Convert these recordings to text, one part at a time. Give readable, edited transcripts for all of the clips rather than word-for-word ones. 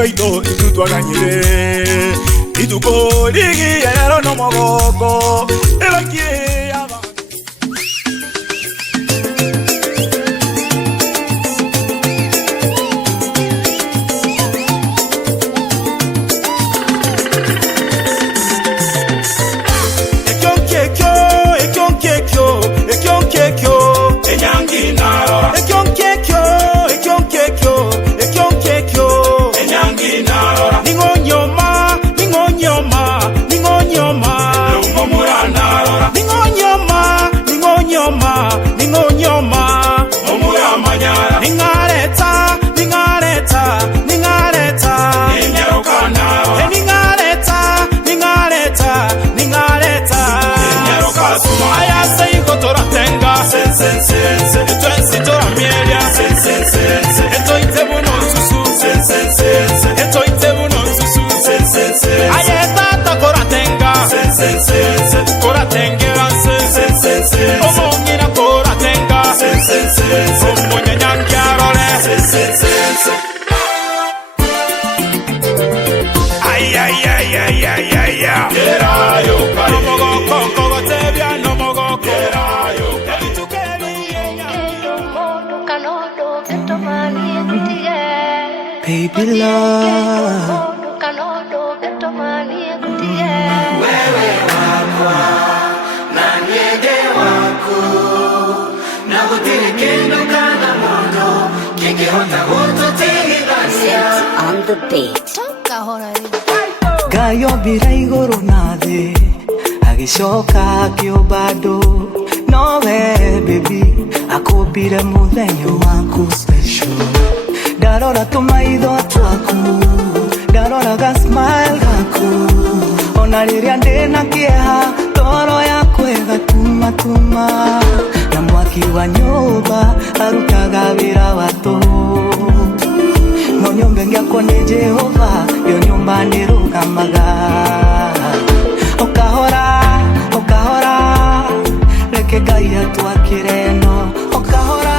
baito itutu aganyire ituko ligi yero no mogoko ebakie aba Baby love, wewe wako na niende wako na kutirikendo kana mono kikihota utotirigania on the beat. Gayo bira iguru na thi agicoka akiobado nowe baby akubire muthenyo waku special darora tumaitho twaku darora ga smile gaku ona riria ndina kieha toro yakwe gatuma tuma na mwaki wa nyumba arutaga wira watu no nyumba ngiakwo ni Jehova yo nyumba nirugamaga okahora okahora reke Ngai atwakire no okahora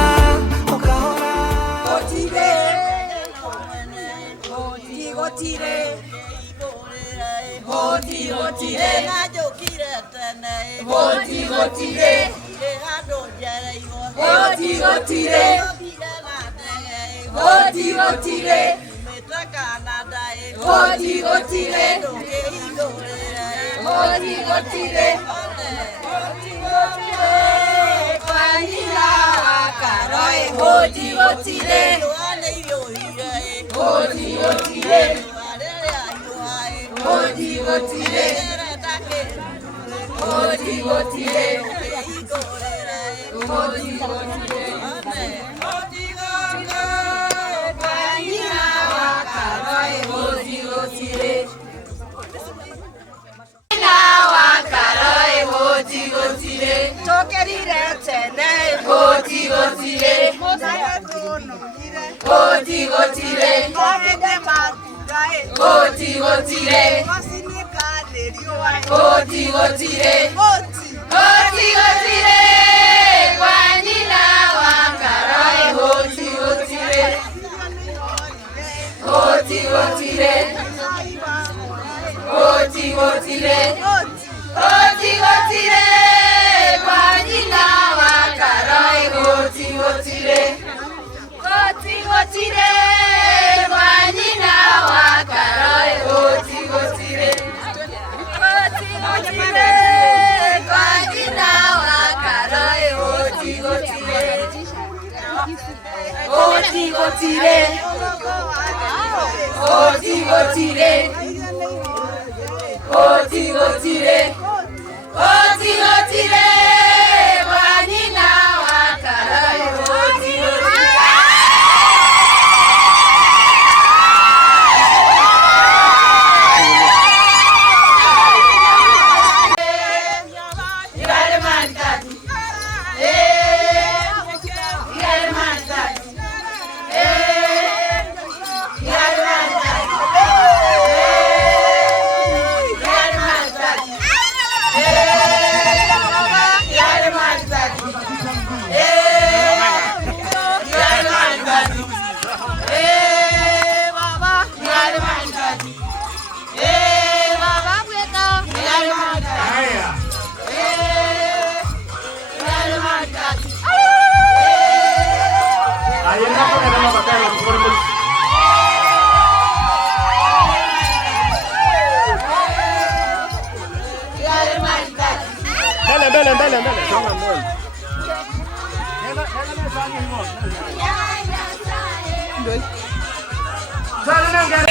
Hotire na jokire tene hotire hotire hotire metaka na dai hotire hotire panila karoe hotire hotire Oti otire, oti otire, oti otire, oti gongo, panina wakaroe, oti otire, panina wakaroe, oti otire, tokerire tene, oti otire, oti otire, oti otire, oti otire, oti otire, wanyina wakaroe, oti otire, oti otire, oti otire, oti otire, wanyina wakaroe, oti otire, oti otire, wanyina wakaroe, oti otire, oti otire, wanyina wakaroe, oti otire, oti otire, oti otire, Mbele. Songa mbele.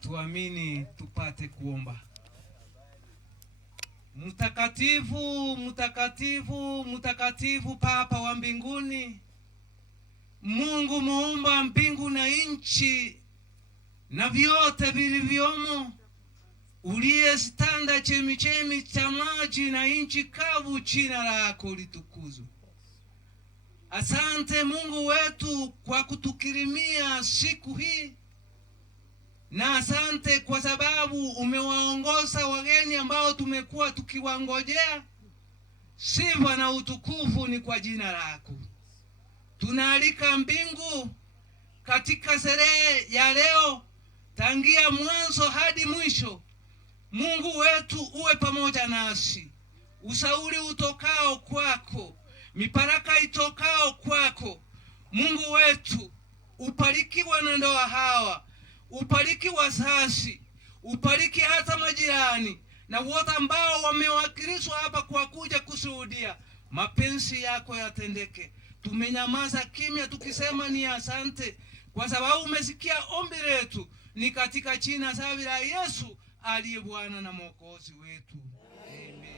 Tuamini tupate kuomba. Mtakatifu, mtakatifu, mtakatifu Papa wa mbinguni, Mungu muumba mbingu na nchi na vyote vilivyomo, uliyestanda chemichemi cha maji na nchi kavu, jina lako litukuzwe. Asante Mungu wetu kwa kutukirimia siku hii, na asante kwa sababu umewaongoza wageni ambao tumekuwa tukiwangojea. Sifa na utukufu ni kwa jina lako. Tunaalika mbingu katika sherehe ya leo, tangia mwanzo hadi mwisho. Mungu wetu uwe pamoja nasi. Ushauri utokao kwako, mibaraka itokao kwako. Mungu wetu, uparikiwa na ndoa hawa, upariki wazazi, upariki hata majirani na wote ambao wamewakilishwa hapa kwa kuja kushuhudia. Mapenzi yako yatendeke. Tumenyamaza kimya tukisema ni asante, kwa sababu umesikia ombi letu. Ni katika jina safi la Yesu aliye Bwana na Mwokozi wetu. Amen.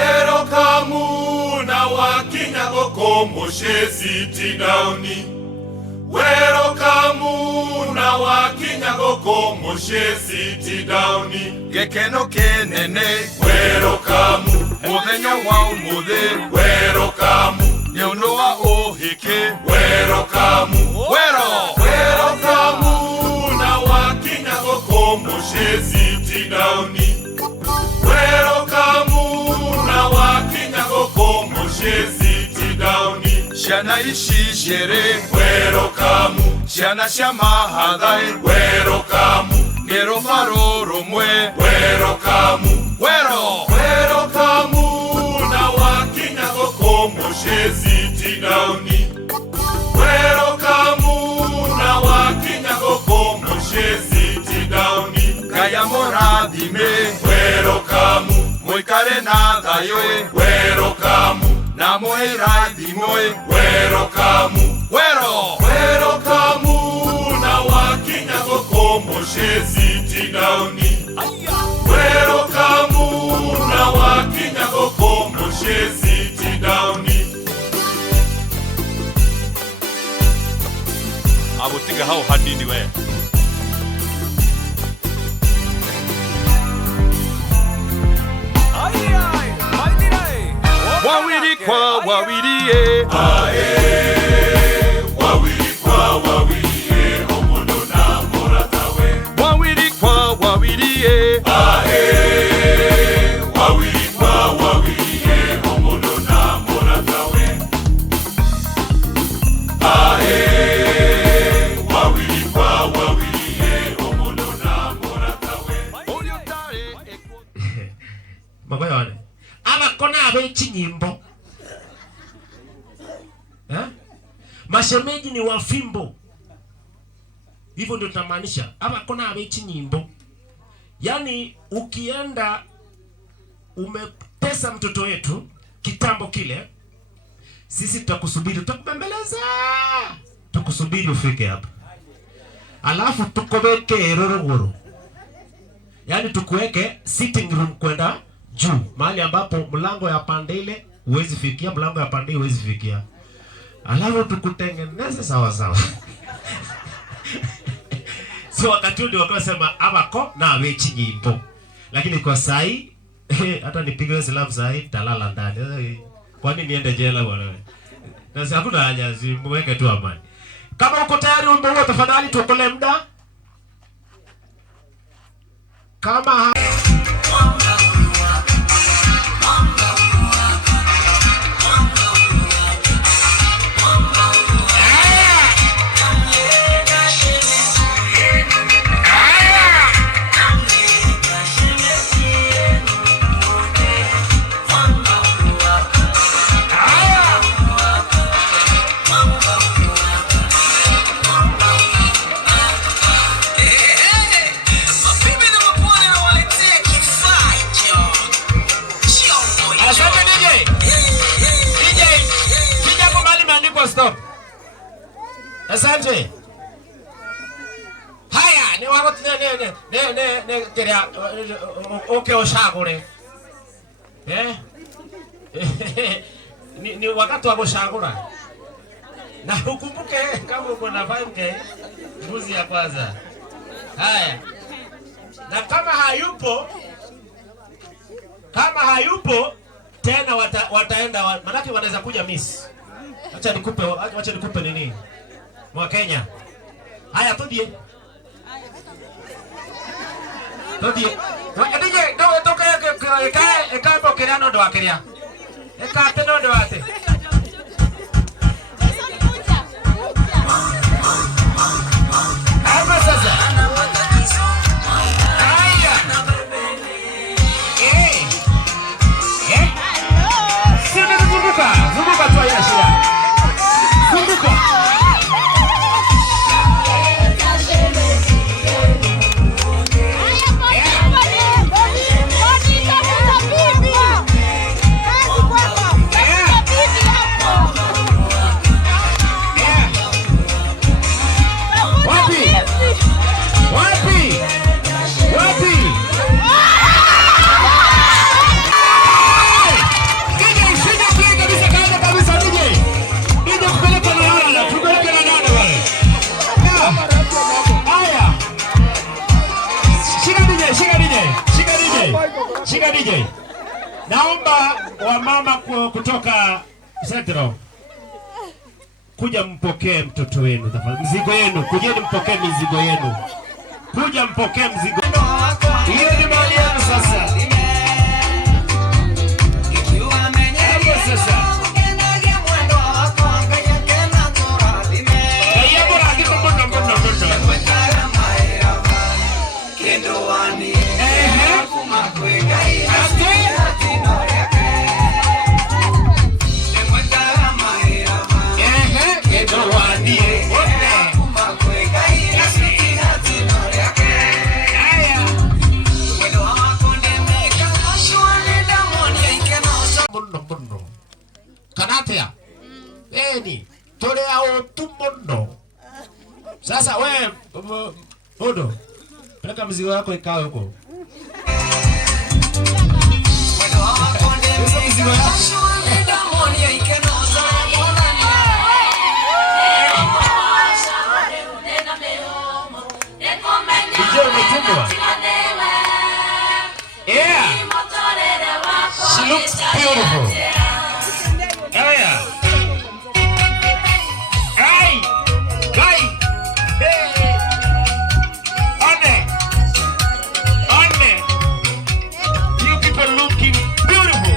Welcome na wakinyago komo shezi dauni. Welcome na wakinyago komo shezi dauni. Gekeno kenene Welcome muthenya wa umuthe welcome nyauno wa uhiki welcome welcome na wakinyago komo shezi dauni. Welcome na wakinyago komo shezi dauni. Shana ishi shere Welcome Shana shama hagai welcome Gero faro romwe welcome welcome na wakinyago komo shezi dauni. Welcome na wakinyago komo shezi dauni. Kaya morathime Welcome muikare na thayo na mũirathimwe. Welcome, Wero welcome na wakinya gũkũ mũciĩ City Town. Welcome na wakinya gũkũ mũciĩ City Town. abutiga hau hanini we. Wawiri kwa wawiri Wawiri kwa wawiri omondo na moratawe. wawiri kwa wawiri Wawiri kwa wawiri omondo na moratawe. Wawiri kwa wawiri omondo na moratawe. Magoyone. Abakona abenchi nyimbo. Mashemeji ni wafimbo. Hivyo ndio tunamaanisha. Abakona abenchi nyimbo. Yaani ukienda umetesa mtoto wetu kitambo kile, sisi tutakusubiri, tutakubembeleza. Tukusubiri ufike hapa. Alafu tukoweke rorogoro. Yaani tukuweke sitting room kwenda juu, mahali ambapo mlango ya pande ile huwezi fikia, mlango ya pande huwezi fikia. Alafu tukutengeneze sawa sawa. So wakati ndio wakasema abako na awechi nyimbo. Lakini kwa sai hata nipigwe salamu sai talala ndani. Kwani niende jela bwana? Na sasa hakuna haja, simweke tu amani. Kama uko tayari wimbo huo tafadhali tuokolee muda. Kama stop. Asante. Haya, ni wako ne kerea okay oshagure. Ni wakati wa kushagura. Na ukumbuke kama uko na 5K mbuzi ya kwanza. Haya. Na kama hayupo tena wataenda manake wanaweza kuja miss. Acha nikupe nini? Mwa Kenya. Haya tudie. Adije do toka eka pokea ndo wakiria. Eka teno ndo wate. Hapo sasa. Haya. Sina zunguka tu ya shida. Zunguka. Shika DJ. Naomba wamama kutoka Central kuja mpokee mtoto wenu tafadhali. Mzigo yenu, kujeni mpokee mizigo yenu. Kuja mpokee mzigo. Hiyo ni mali yenu sasa. Sasa. Kanatea. Eni. Tole au tumono. Sasa wewe Odo. Peleka mzigo wako ikawe huko. Mzigo wako. Yeah. She looks beautiful. Oh yeah. Hey, guy. Hey. On. You people looking beautiful.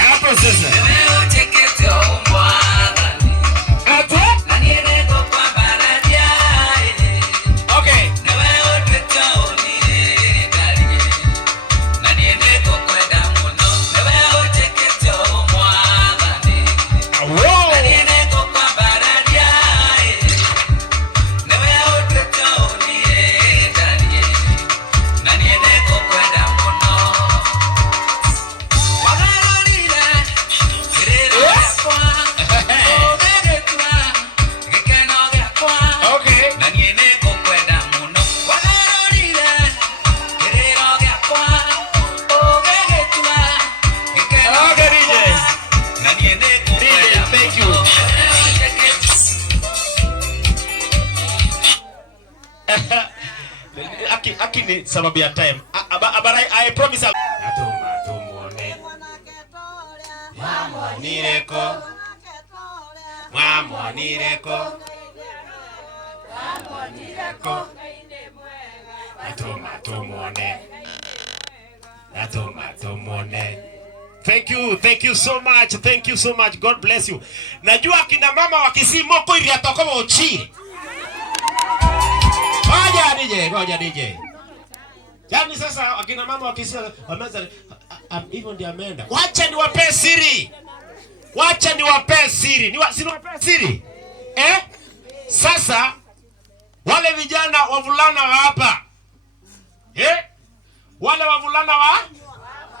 Apple scissors. Akini sababu ya time. But I promise I'll Atumuone. Mwamonireko. Atumuone. Thank you so much. God bless you. Najua kina mama wakisimoko ili atokomo uchi. Ngoja DJ. Yaani sasa akina mama wakisema wameza hivyo ndio ameenda. Wacha niwape siri. Niwape siri. Sasa wale vijana wavulana wa hapa. Wale wavulana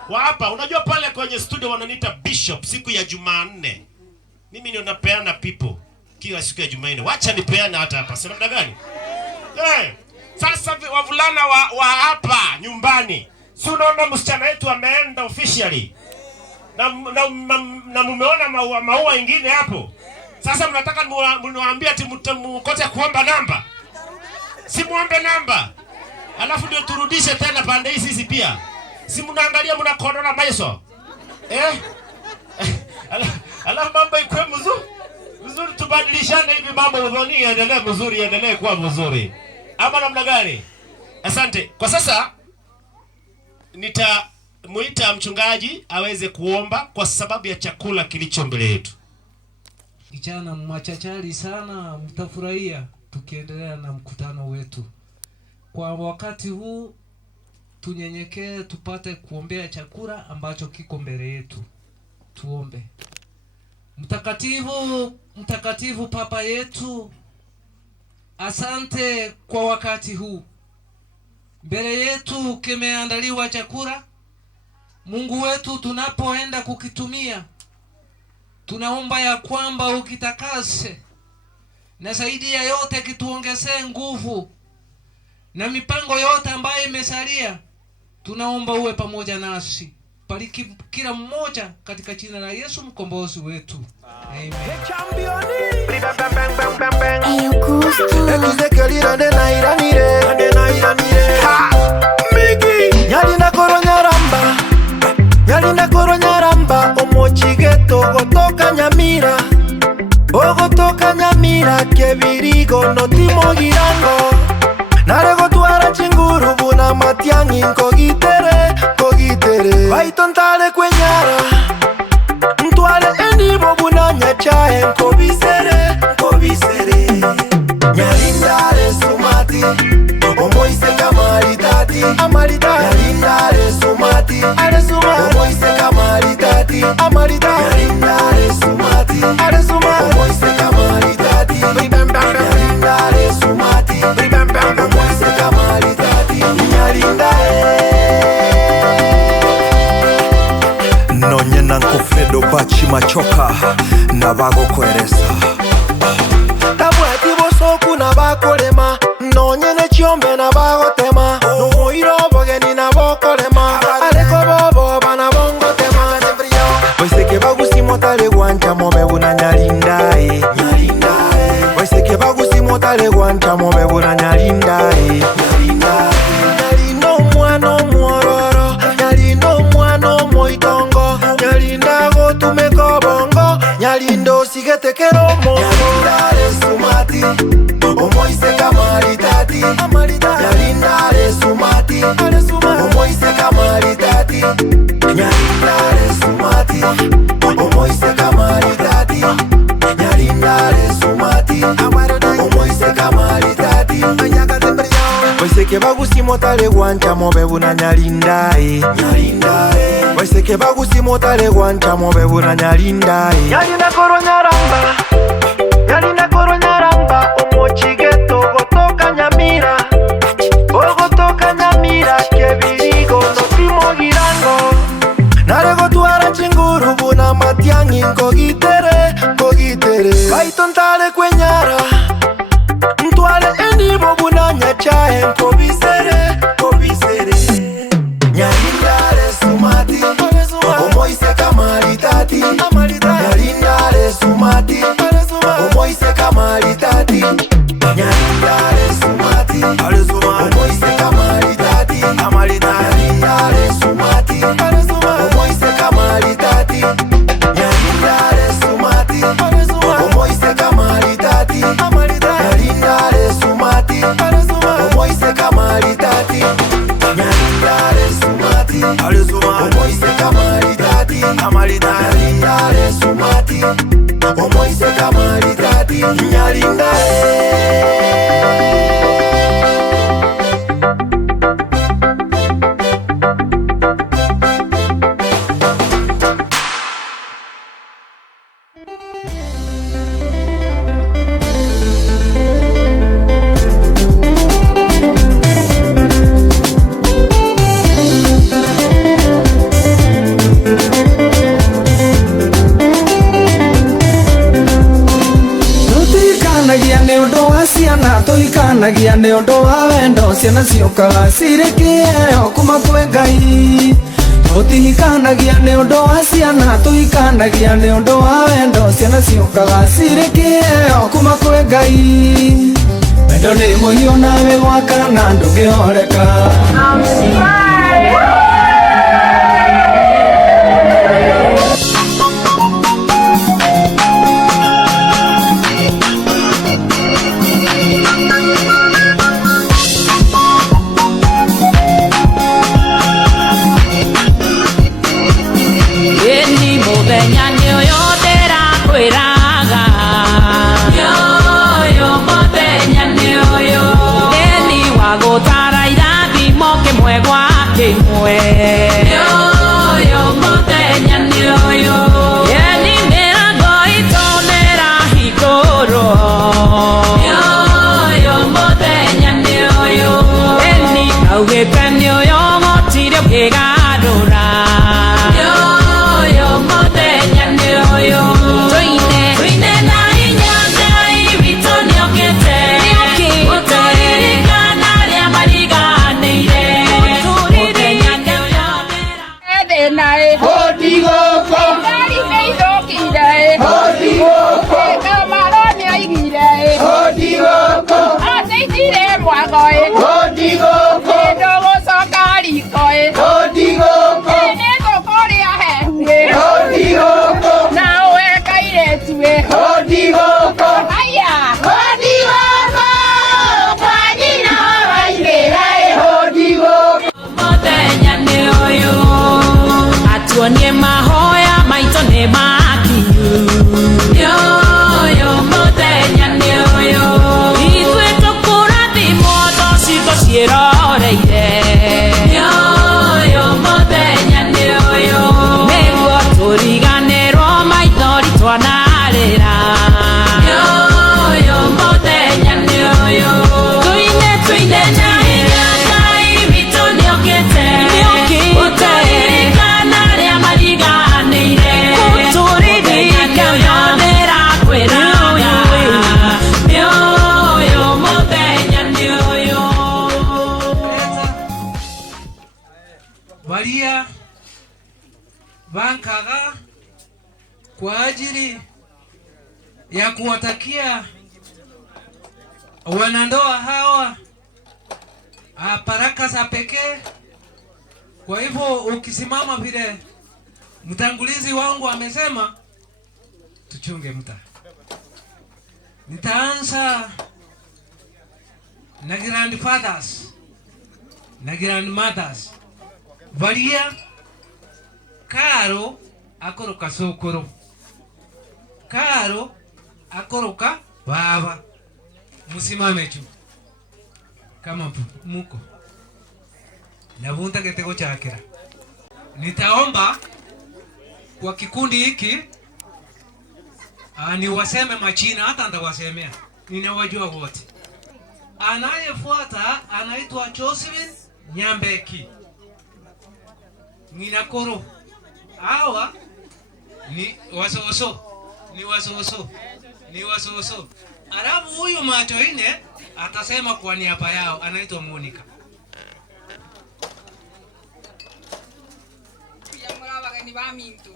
wa hapa. Unajua pale kwenye studio wananiita Bishop siku ya Jumanne. Mimi ndio napeana people kila siku ya Jumanne. Wacha nipeane hata hapa. Sema muda gani? Sasa wavulana wa hapa nyumbani. Si unaona msichana wetu ameenda officially. Na mumeona maua ingine hapo. Sasa mnataka mniwaambie ati mkote kuomba namba. Si muombe namba. Alafu ndio turudishe tena pande hii sisi pia. Si mnaangalia mnakodona maiso. Alafu mambo ikuwe mzuri tubadilishane hivi mambo udhoni yaendelee kuwa mzuri. Ama namna gani? Asante. Kwa sasa nitamuita mchungaji aweze kuomba kwa sababu ya chakula kilicho mbele yetu. Kijana machachari sana, mtafurahia tukiendelea na mkutano wetu. Kwa wakati huu tunyenyekee tupate kuombea chakula ambacho kiko mbele yetu. Tuombe. Mtakatifu Papa yetu, asante kwa wakati huu. Mbele yetu kimeandaliwa chakula. Mungu wetu, tunapoenda kukitumia, tunaomba ya kwamba ukitakase na zaidi ya yote kituongezee nguvu, na mipango yote ambayo imesalia tunaomba uwe pamoja nasi. Bariki kila mmoja katika jina la Yesu mkombozi wetu. Amen. Nyalina koronyaramba omochigeto gotoka nyamira kebirigo notimo girango narego twara chinguru buna matiangi kogitere baitontale kwenyara ntwale enimo buna nyachae kobisere nyalindare sumati omoise kamaritati nyalindare sumati omoise kamaritati nyalindare sumati omoise kamaritati nyalindare sumati omoise kamaritati nyalinda nonye na nkofedo bachi machoka na bago kweresa tabweti bosoku na bakolema nonye ne chiombe na bago tema numoiro bogeni na bokolema aleko bobo bana bongo tema Oise que bagusimo tale guancha mobe una nyalinda Oise que bagusimo tale guancha mobe una nyalinda Nyalino muano muororo Nyalino muano moitongo Nyalinda go tumeko bongo Nyalindo sigete keromo Nyalinda resumati Omoise kamaritati Nyalinda resumati Omoise kamaritati Nyalinda resumati Omoise kamaritati Nyalinda resumati Omoise kamaritati Oise que bagusimo tale guancha mobe una nyalinda Oise que bagusimo tale guancha mobe una nyalinda Nyalinda koro nyaramba Nyalinda koro nyaramba Omochigeto gotoka nyamira Ogotoka nyamira Kebirigo no timo girango Narego tuara chinguru buna matiangi Kogitere Kaitontale kwenyara Ntuale enimo buna nyachae Kobisere Nyalinda resumati Omoise kamaritati Nyalinda resumati Omoise kamaritati Nyalinda resumati Omoise kamaritati Nyalinda resumati Omoise kamaritati Nyalinda resumati Omoise kamaritati Nyalinda resumati Omoise kamaritati Nyalinda resumati Omoise kamaritati Nyalinda resumati Omoise kamaritati Nyalinda Tuikanagia nĩ ũndũ wa wendo ciana ciũkaga cirĩkĩyo kuma kwĩ Ngai Tũtikanagia nĩ ũndũ wa ciana tuikanagia nĩ ũndũ wa wendo ciana ciũkaga cirĩkĩyo kuma kwĩ Ngai Wendo nĩ mũhiũ nawe gwaka na ndũngĩhoreka Tuonie mahoya maitũ nĩ makinyu Yo mũthenya nĩ ũyũ Ithuĩ tũkũrathimwo tondũ citũ ciĩroreire Yo mũthenya nĩ ũyũ Nĩguo tũriganĩrwo maithori twanarĩra Yo mũthenya nĩ ũyũ Tuine na hinya Ngai witũ Valia Vankaga kwa ajili ya kuwatakia wanandoa hawa baraka za pekee. Kwa hivyo ukisimama vile mtangulizi wangu amesema, tuchunge mta. Nitaanza na grandfathers na grandmothers. Valia Karo akoroka sokoro, Karo akoroka baba. Musimame tu kama muko na vunta ketego chakira. Nitaomba kwa kikundi hiki ni waseme majina, hata ndawasemea, ninawajua wote. Anayefuata anaitwa Josephine Nyambeki Ninakoro. Hawa ni wasoso, ni wasoso, ni wasoso. Alafu huyu macho ine atasema kwa niaba yao, anaitwa Monica. Ya muraba gani ba mintu.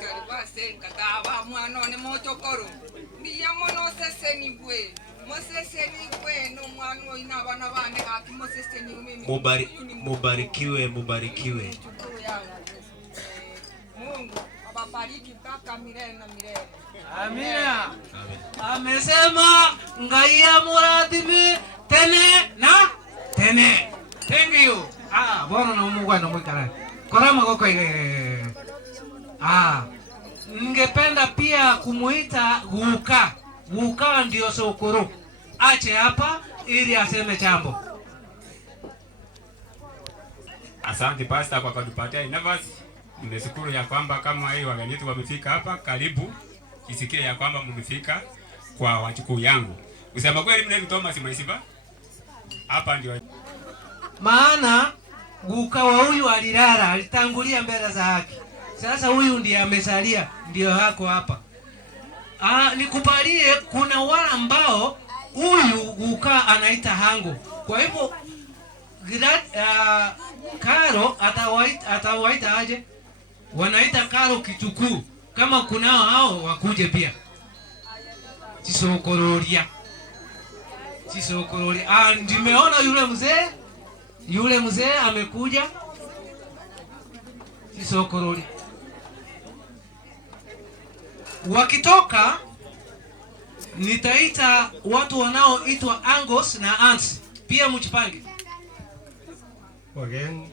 Kariba sen kataba mwana ne motokoro. Ndiya mono seseni bwe. Moseseni bwe no mwana ina bana bane haki moseseni mimi. Mubarikiwe, mubarikiwe. Mungu awabariki mpaka milele na milele. Amina. Amesema ngaiya muradhibi tene na tene. Thank you. Bwana na Mungu anamwekana. Korama goko ile. Ningependa pia kumuita Guka. Guka ndio sokoro. Ache hapa ili aseme jambo. Asante Pastor kwa kutupatia nafasi. Nimeshukuru ya kwamba kama hii wageni wetu wamefika hapa, karibu. Isikie ya kwamba mmefika kwa wachukuu yangu. Usema kweli mimi ni Thomas Maisiba. Hapa ndio. Maana Guka wa huyu alilala, alitangulia mbele za haki. Sasa huyu ndiye amesalia, ndio hako hapa. Nikubalie kuna wale ambao huyu Guka anaita hango. Kwa hivyo Karo atawaita aje? Wanaita Karo kitukuu. Kama kunao hao wakuje pia. Chisokororia. Chisokororia. Nimeona yule mzee amekuja. Chisokororia. Wakitoka nitaita watu wanaoitwa Angos na Ants. Pia mchipange. Wageni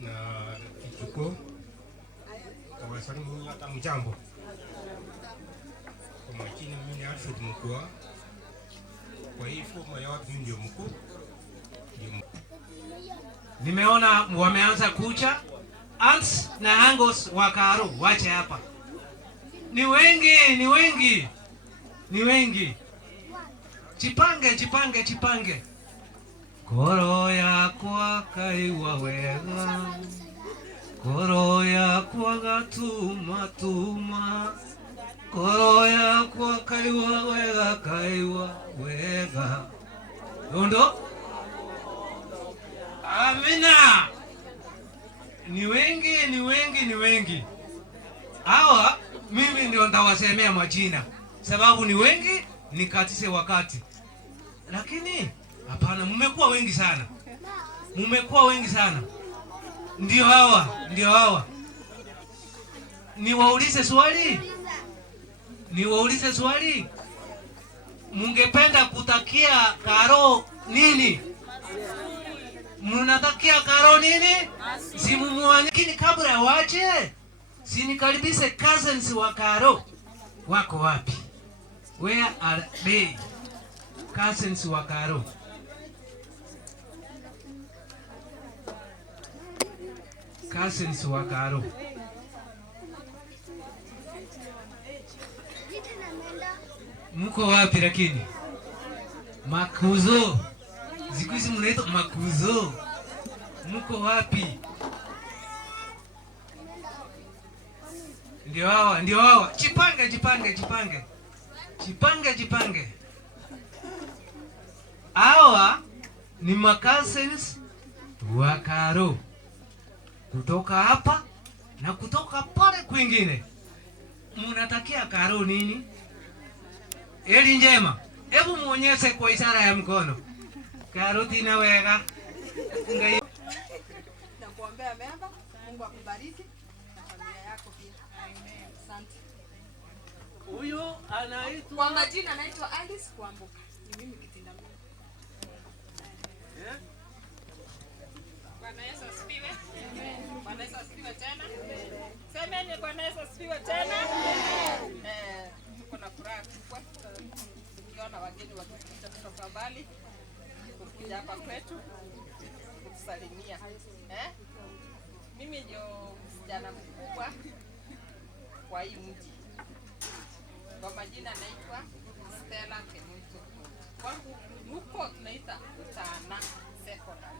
na kichuko kwa wasalimu hata mjambo. Kwa majina mimi ni Alfred Mkua. Kwa hii fomu ya watu ndio mkuu. Nimeona wameanza kucha. Ants na Angos wa Karo wache hapa. Ni wengi. Chipange. Koro yakwa kaiwa wega, koro yakwa gatuma, koro yakwa kaiwa wega. Dondo? Amina. Ni wengi. Hawa mimi ndio ndawasemea majina. Sababu ni wengi, nikatise wakati. Lakini hapana, mmekuwa wengi sana. Ndio hawa. Niwaulize swali. Mungependa kutakia Karo nini? Mnatakia Karo nini? Lakini kabla ya waje, sinikaribise cousins wa Karo. Wako wapi? Where are they? Cousins wa Karo. Mko wapi lakini? Makuzo. Siku hizi mnaitwa makuzo. Mko wapi? Ndio hawa. Chipange. Hawa ni cousins wa Karo kutoka hapa na kutoka pale kwingine. Munatakia Karo nini? Heri njema. Hebu muonyeshe kwa ishara ya mkono. Karo tina wega. Nakuombea mema, Mungu akubariki na familia yako pia. Amen. Asante. Huyo anaitwa Kwa majina anaitwa Alice Kuambuka. Ni mimi Kitinda Mimi. Bwana Yesu asifiwe. Amen. Bwana Yesu asifiwe tena. Semeni Bwana Yesu asifiwe tena. Tuko na furaha kubwa tukiona wageni wakipita kutoka mbali kuja hapa kwetu kutusalimia. Mimi ndio msichana mkubwa kwa hii mji. Kwa majina naitwa Stella Kemuto. Kwangu huko tunaita Utana Secondary.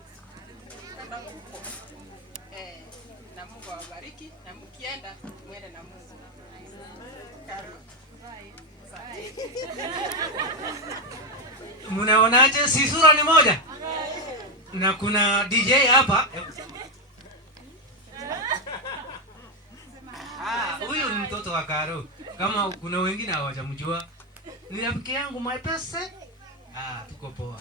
Kanda huko. Na Mungu awabariki na mkienda mwende na Mungu. Karibu. Mnaonaje si sura ni moja? Na kuna DJ hapa. Huyu ni mtoto wa Karo. Kama kuna wengine hawajamjua. Ni rafiki yangu mwepesi. Tuko poa.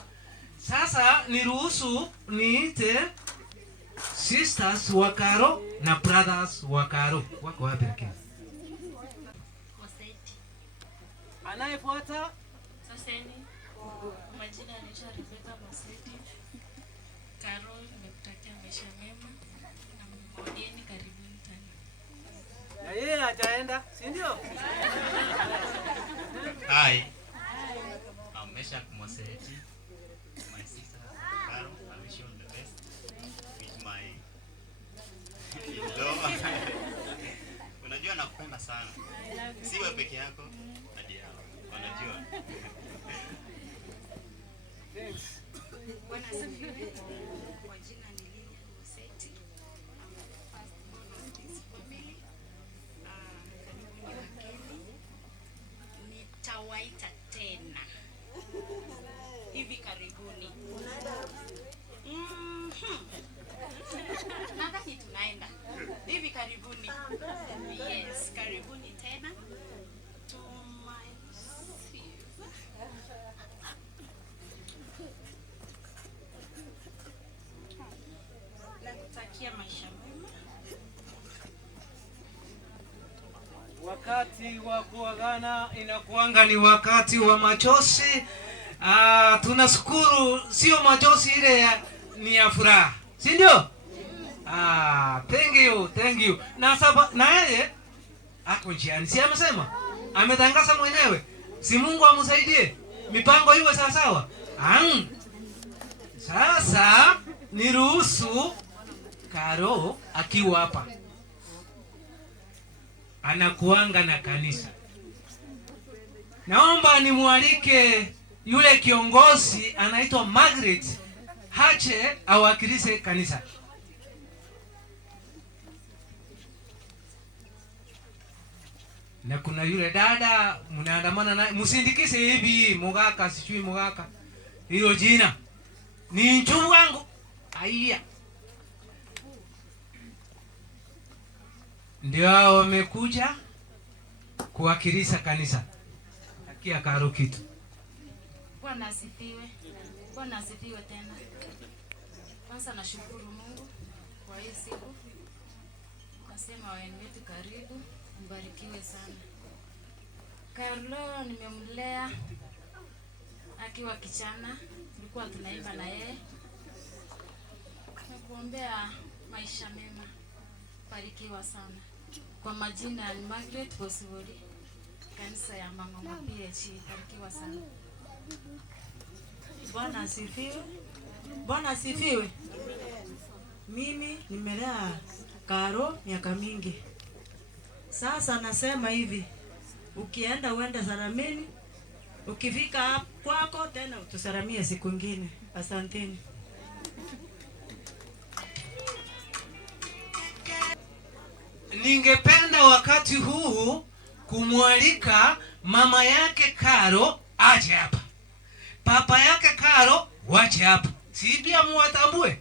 Sasa niruhusu niite sisters wa Karo na brothers wa Karo. Wako wapi lakini? Anayefuata Saseni. Majina anaitwa Rebecca Moseti. Karo, nimekutakia maisha mema na mgodieni karibuni tena. na yeye hajaenda, si ndio? Hi. I'm Meshach Moseti. My sister Karo, I wish you all the best with my in-law. Unajua nakupenda sana. Siwe peke yako, hadi yao. Unajua. Thanks. Bwana asifiwe. Kwa jina ni Lilian Moseti. Nitawaita tena hivi karibuni. Nadhani tunaenda hivi karibuni. Yes, karibuni tena. Nakutakia maisha mema. Wakati wa kuagana inakuanga ni wakati wa machozi. Tunashukuru, sio machozi ile ni ya furaha, si ndio? Thank you. Na yeye ako njiani, si amesema? Ametangaza mwenyewe. Si Mungu amsaidie. Mipango iwe sawa sawa. Sasa niruhusu Karo akiwa hapa. Anakuanga na kanisa. Naomba nimwalike yule kiongozi anaitwa Margaret Hache awakilishe kanisa. Na kuna yule dada mnaandamana naye, msindikise hivi Mugaka, sijui Mugaka. Hiyo jina ni nchungu wangu. Aiya. Ndio wamekuja kuwakilisha kanisa. Takia Karo kitu. Bwana asifiwe. Bwana asifiwe tena. Kwanza nashukuru Mungu kwa hii siku. Nasema wageni wetu karibu, mbarikiwe sana. Carlo nimemlea akiwa kijana, tulikuwa tunaimba na yeye. Nakuombea maisha mema. Barikiwa sana. Kwa majina ni Margaret Bosibori, kanisa ya Mama PH. Barikiwa sana. Bwana asifiwe. Bwana asifiwe. Mimi nimelea Karo miaka mingi. Sasa nasema hivi, ukienda uende Saramini, ukifika kwako tena utusaramie siku nyingine. Asanteni. Ningependa wakati huu kumwalika mama yake Karo aje hapa. Papa yake Karo waje hapa. Si pia muwatambue?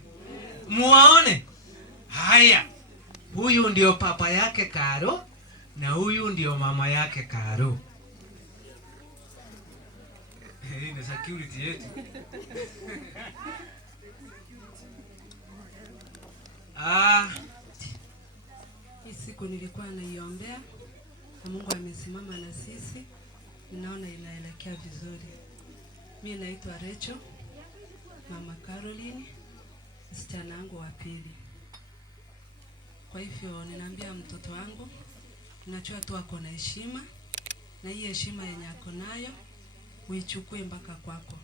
muwaone. Haya, huyu ndio papa yake Karo na huyu ndio mama yake Karo. Hii ni security yetu. Hii siku nilikuwa naiombea na Mungu amesimama na sisi, ninaona inaelekea vizuri. Mimi naitwa Rachel, Mama Caroline, msichana wangu wa pili. Kwa hivyo ninaambia mtoto wangu, tunachua tu ako na heshima, na hii heshima yenye ako nayo uichukue mpaka kwako.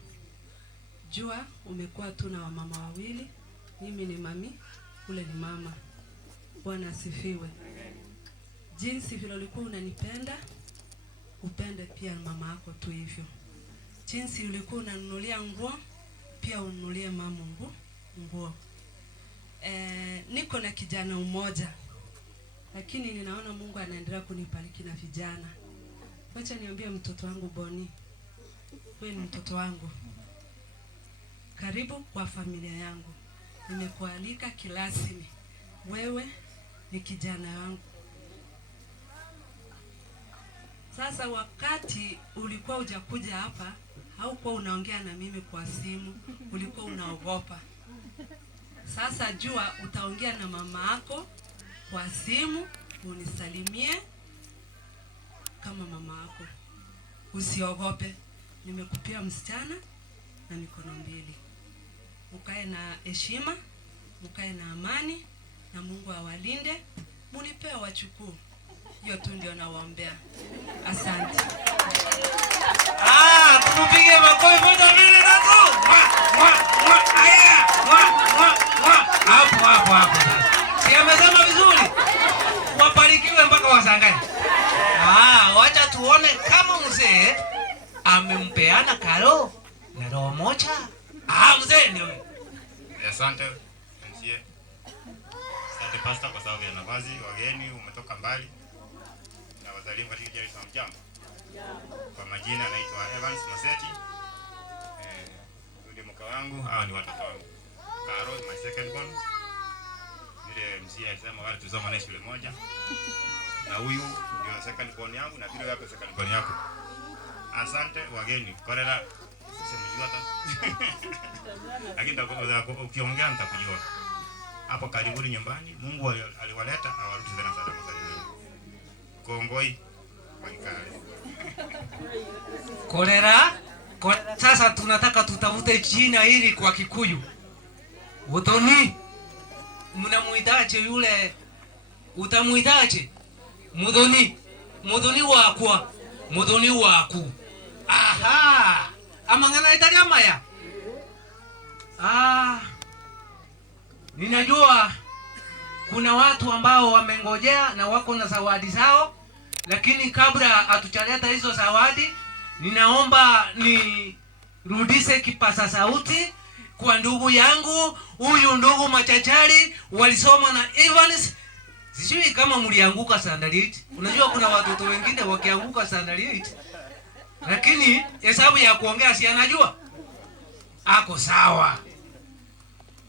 Jua umekuwa tu na wamama wawili, mimi ni mami, ule ni mama. Bwana asifiwe. Jinsi vile ulikuwa unanipenda, upende pia mama yako tu hivyo. Jinsi ulikuwa unanunulia nguo, pia ununulie mama nguo. Niko na kijana mmoja, lakini ninaona Mungu anaendelea kunibariki na vijana. Wacha niambie mtoto wangu Boni, wewe ni mtoto wangu. Karibu kwa familia yangu. Nimekualika kilasini. Wewe ni kijana wangu. Sasa wakati ulikuwa hujakuja hapa, haukuwa unaongea na mimi kwa simu, ulikuwa unaogopa. Sasa jua utaongea na mama yako kwa simu, unisalimie kama mama yako. Usiogope. Nimekupia msichana na mikono mbili. Mukae na heshima, mukae na amani, na Mungu awalinde, munipea wachukuu. Hiyo tu ndio nawaombea. Asante. Tupige makofi moja mbili tatu. Haya. Hapo. Si amesema vizuri? Wabarikiwe mpaka washangae. Wacha tuone kama mzee amempeana Karo na roho moja. Mzee ndio. Asante mzee. Asante pastor kwa sababu ya nafasi, wageni umetoka mbali. Na wazalimu katika jamii ya mjambo. Kwa majina naitwa Evans Maseti. Ndio mke wangu, hawa ni watoto wangu. Karo my second born. Yule mzee alisema wale tusoma naye shule moja. Na huyu ndio second born yangu na vile yako second born yako. Asante wageni. Korera sisi mjua hata. Lakini ukiongea nitakujua. Hapo karibuni nyumbani Mungu aliwaleta awarudi tena salama salimini. Kongoi waikale. Kolera. Sasa tunataka tutafute jina hili kwa Kikuyu. Utoni. Mnamuitaje yule? Utamuitaje? Mudoni. Mudoni wakwa. Mudoni waku. Aha. Amangana italia maya. Ninajua kuna watu ambao wamengojea na wako na zawadi zao, lakini kabla hatujaleta hizo zawadi, ninaomba nirudishe kipaza sauti kwa ndugu yangu, huyu ndugu machachari walisoma na Evans. Sijui kama mlianguka sandalite. Unajua kuna watoto wengine wakianguka sandalite, lakini hesabu ya kuongea si anajua. Ako sawa.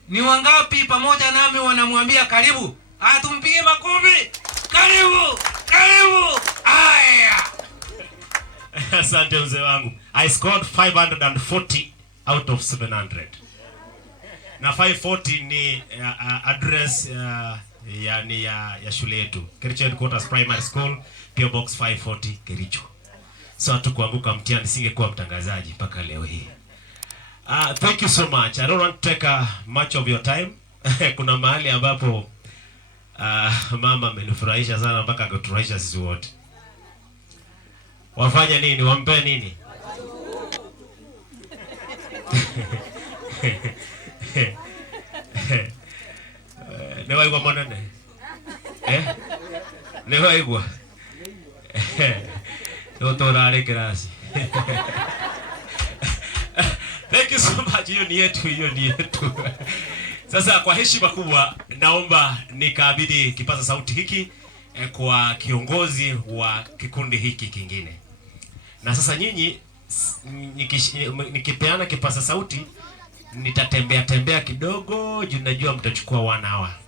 Ni wangapi pamoja nami wanamwambia karibu? Tumpige makofi. Karibu. Aya. Asante mzee wangu. I scored 540 out of 700. Na 540 ni address ya shule yetu. Kericho Headquarters Primary School, PO Box 540 Kericho. So hatukuanguka mtihani, singekuwa mtangazaji mpaka leo hii. Thank you so much. I don't want to take much of your time. Kuna mahali ambapo mama amenifurahisha sana mpaka akatufurahisha sisi wote. Wafanya nini? Wampe nini? Newaigwa mwanane. Newaigwa. Yotorare kirasi. Thank you so much. Hiyo ni yetu. Sasa kwa heshima kubwa naomba nikabidhi kipaza sauti hiki kwa kiongozi wa kikundi hiki kingine. Na sasa nyinyi nikipeana kipaza sauti Nitatembea kidogo juu najua mtachukua 1 hour.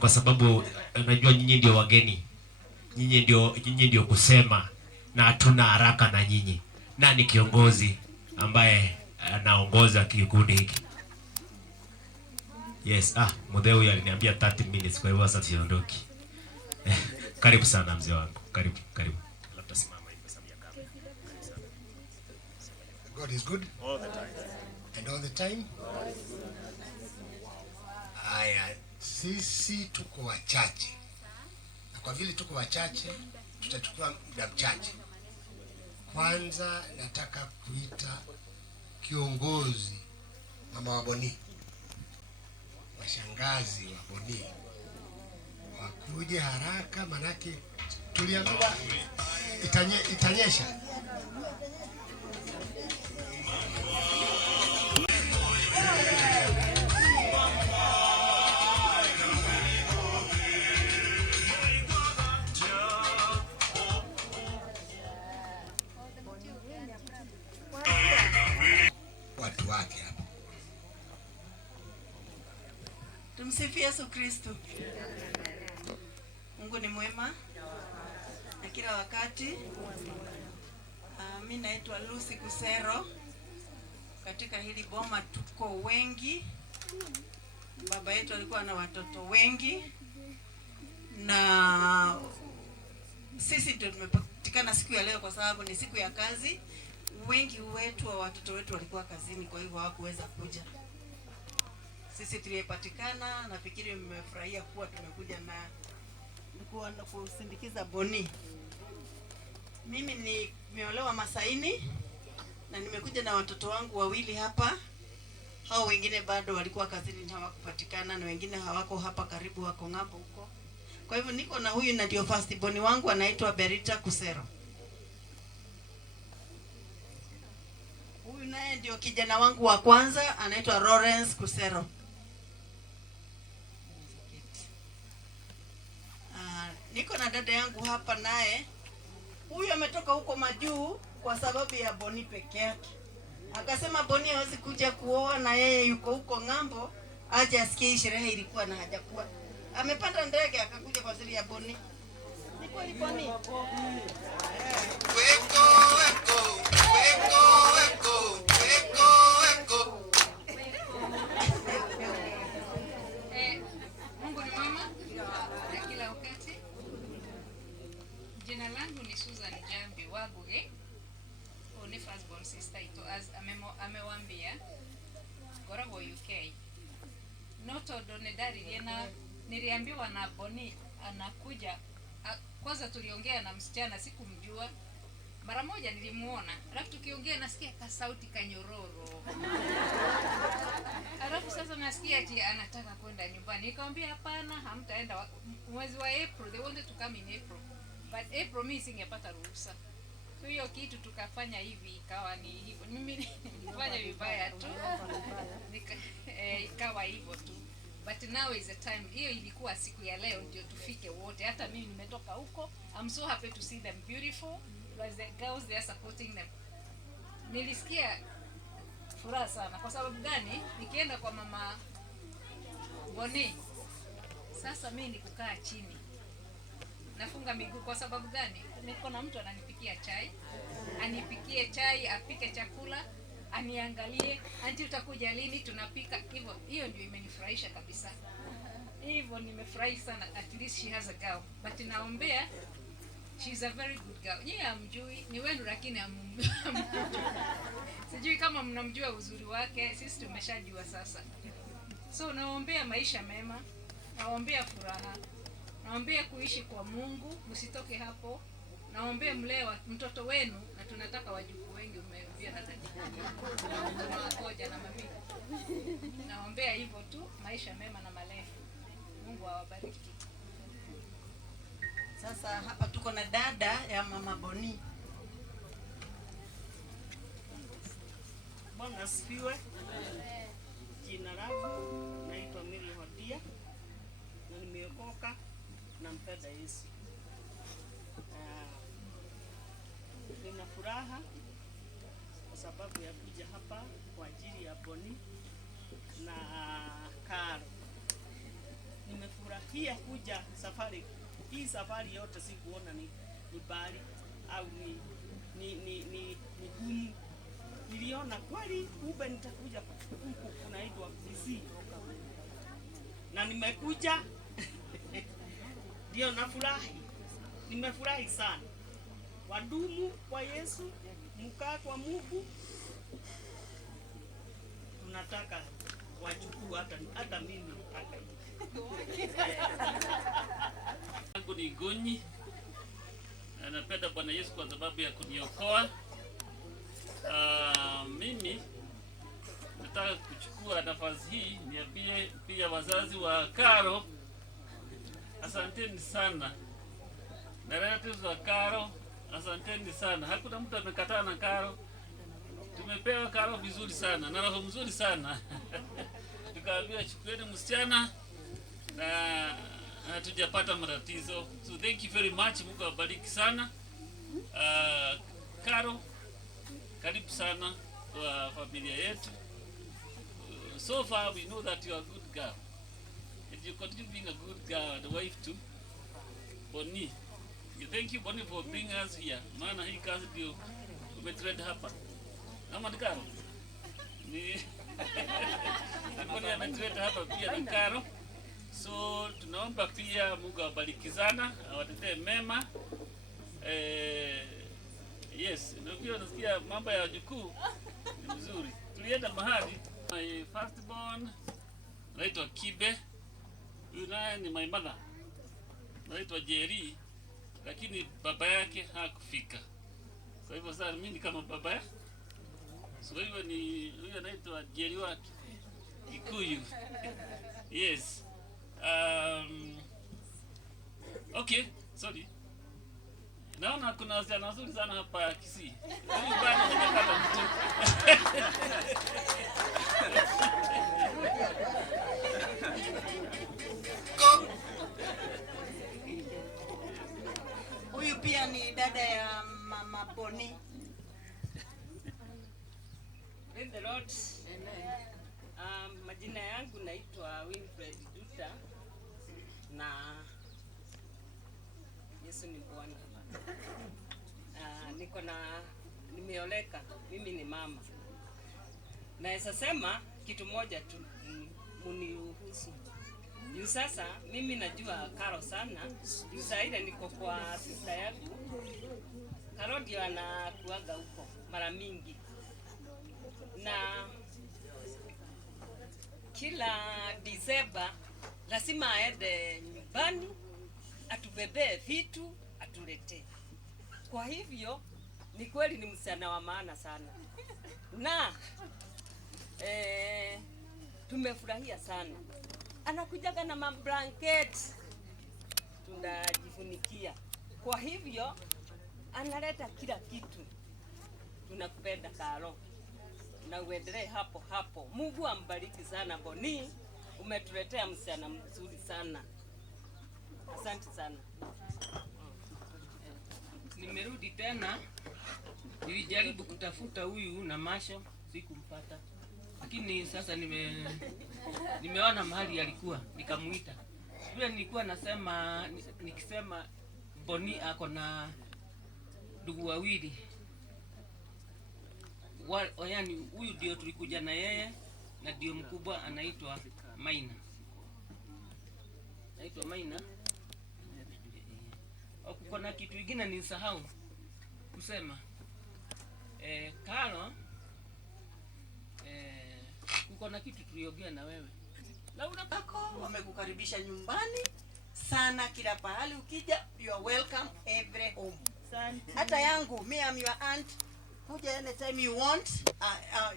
Kwa sababu najua nyinyi ndio wageni. Nyinyi ndio kusema na hatuna haraka na nyinyi. Nani kiongozi ambaye anaongoza kikundi hiki? Yes, Mudheu huyu aliniambia 30 minutes kwa hivyo sasa siondoki. Karibu sana mzee wangu. Karibu. Labda simama hivi sababu ya kamera. God is good all the time. And all the time. Haya, sisi tuko wachache. Na kwa vile tuko wachache, tutachukua muda mchache. Kwanza nataka kuita kiongozi mama wa Boni, washangazi wa Boni wakuje haraka, manake tuliambiwa itanyesha. Watu wake hapa. Tumsifu Yesu Kristo. Mungu ni mwema na kila wakati. Mimi naitwa Lucy Kusero. Katika hili boma tuko wengi. Baba yetu alikuwa na watoto wengi na sisi ndio tumepatikana siku ya leo kwa sababu ni siku ya kazi. Wengi wetu wa watoto wetu walikuwa kazini, kwa hivyo hawakuweza kuja. Sisi tuliyepatikana, nafikiri mmefurahia kuwa tumekuja na kusindikiza Boni. Mimi nimeolewa Masaini na nimekuja na watoto wangu 2 hapa. Hao wengine bado walikuwa kazini na hawakupatikana, na wengine hawako hapa karibu, wako ng'ambo huko. Kwa hivyo niko na huyu na ndio first Boni wangu, anaitwa Berita Kusero. Huyu naye ndio kijana wangu wa kwanza, anaitwa Lawrence Kusero. Niko na dada yangu hapa naye. Huyu ametoka huko majuu kwa sababu ya Boni peke yake. Akasema Boni hawezi kuja kuoa na yeye yuko huko ng'ambo, aje asikie sherehe ilikuwa na hajakuwa. Amepanda ndege akakuja kwa ajili ya Boni. Ni kweli Boni? Mungu ni mwema na kila wakati. Jina langu ni Susan Jambi Wabuge. Ni firstborn sister ito as amewambia Gorago UK. Noto donedari na niliambiwa na Boni anakuja. Kwanza tuliongea na msichana, sikumjua. Mara moja nilimuona, alafu tukiongea nasikia kasauti kanyororo. Alafu sasa nasikia ati anataka kwenda nyumbani. Nikamwambia hapana, hamtaenda mwezi wa April. They wanted to come in April. But April mimi singepata ruhusa. So hiyo kitu tukafanya hivi, ikawa ni hivyo. Mimi nilifanya vibaya tu. Ikawa hivyo tu. But now is the time. Hiyo ilikuwa siku ya leo ndio tufike wote. Hata mimi nimetoka huko. I'm so happy to see them beautiful. Because the girls they are supporting them. Nilisikia furaha sana. Kwa sababu gani? Nikienda kwa mama Boni. Sasa mimi nikukaa chini. Nafunga miguu kwa sababu gani? Niko na mtu ananipikia chai. Anipikie chai, apike chakula, aniangalie, anti utakuja lini tunapika hivyo. Hiyo ndio imenifurahisha kabisa. Hivyo nimefurahi sana, at least she has a girl. But naombea she's a very good girl. Yeye amjui, ni wenu lakini sijui kama mnamjua uzuri wake, sisi tumeshajua sasa. So naombea maisha mema, naombea furaha. Naombea kuishi kwa Mungu, msitoke hapo. Naombea mlewa mtoto wenu na tunataka wajukuu wengi umeambia na dada. Tunangoja na mami. Naombea hivyo tu, maisha mema na marefu. Mungu awabariki. Sasa hapa tuko na dada ya mama Boni. Bwana asifiwe. Jina langu naitwa Mary Hodia na nimeokoka na mpenda Yesu. Nina furaha kwa sababu sababu ya kuja hapa kwa ajili ya Boni na Karo. Nimefurahia kuja safari hii. Safari yote si kuona ni bali au ni gumu. Niliona kweli kumbe nitakuja huku kunaitwa Kisii, na nimekuja ndio nafurahi. Nimefurahi sana. Wadumu kwa Yesu, mkaa kwa Mungu. Tunataka wachukue hata mimi hata yangu ni Gonyi. Napenda Bwana Yesu kwa sababu ya kuniokoa. Mimi nataka kuchukua nafasi hii niambie pia wazazi wa Karo, asanteni sana. Na relatives wa Karo, asanteni sana. Hakuna mtu amekataa na Karo. Tumepewa Karo vizuri sana na roho mzuri sana. Tukaambiwa chukueni msichana na hatujapata matatizo. So thank you very much. Mungu awabariki sana. Karo, karibu sana kwa familia yetu. So far we know that you are a good girl. And you continue being a good girl and a wife to Boni. Thank you Boni for bringing us here. Maana hii kazi ndio umetuleta hapa. Ama Karo? Ni Boni ametuleta hapa pia na Karo. So tunaomba pia Mungu awabariki sana, awatetee mema. Yes, ndio nasikia mambo ya wajukuu ni mzuri. Tulienda mahali, my firstborn anaitwa Kibe. Huyu naye ni my mother, anaitwa Jerry, lakini baba yake hakufika. Kwa hivyo sasa mimi ni kama baba yake. So hivyo ni huyu anaitwa Jerry wa Kikuyu. Yes. Okay, sorry. Naona kuna wasichana wazuri sana hapa Kisii. Huyu bado hajapata mtu. Huyu pia ni dada ya Mama Boni. Praise the Lord. Majina yangu naitwa Winfred Duta na Yesu ni Bwana. Nimeoleka, mimi ni mama. Naweza sema kitu moja tu muniruhusu. Juu sasa mimi najua Karo sana. Juu saa ile niko kwa sister yangu. Karo ndio anakuaga huko mara mingi. Na kila Disemba lazima aende nyumbani atubebee vitu atuletee. Kwa hivyo ni kweli ni msichana wa maana sana. Na tumefurahia sana. Anakujaga na mablanket tunajifunikia. Kwa hivyo analeta kila kitu. Tunakupenda Karo. Na uendelee hapo hapo. Mungu ambariki sana Boni. Umetuletea msichana mzuri sana. Asante sana. Nimerudi tena. Nilijaribu kutafuta huyu na Masho, sikumpata. Lakini sasa nimeona mahali alikuwa, nikamuita. Vile nilikuwa nasema nikisema Boni ako na ndugu wawili. Yaani huyu ndio tulikuja na yeye na ndio mkubwa anaitwa Maina. Naitwa Maina. Kuna kitu kingine nisahau kusema. Karo, uko na kitu tuliongea na wewe. Laura bako wamekukaribisha nyumbani sana, kila pahali ukija you are welcome every home. Hata yangu, me I'm your aunt. Kuja anytime you want,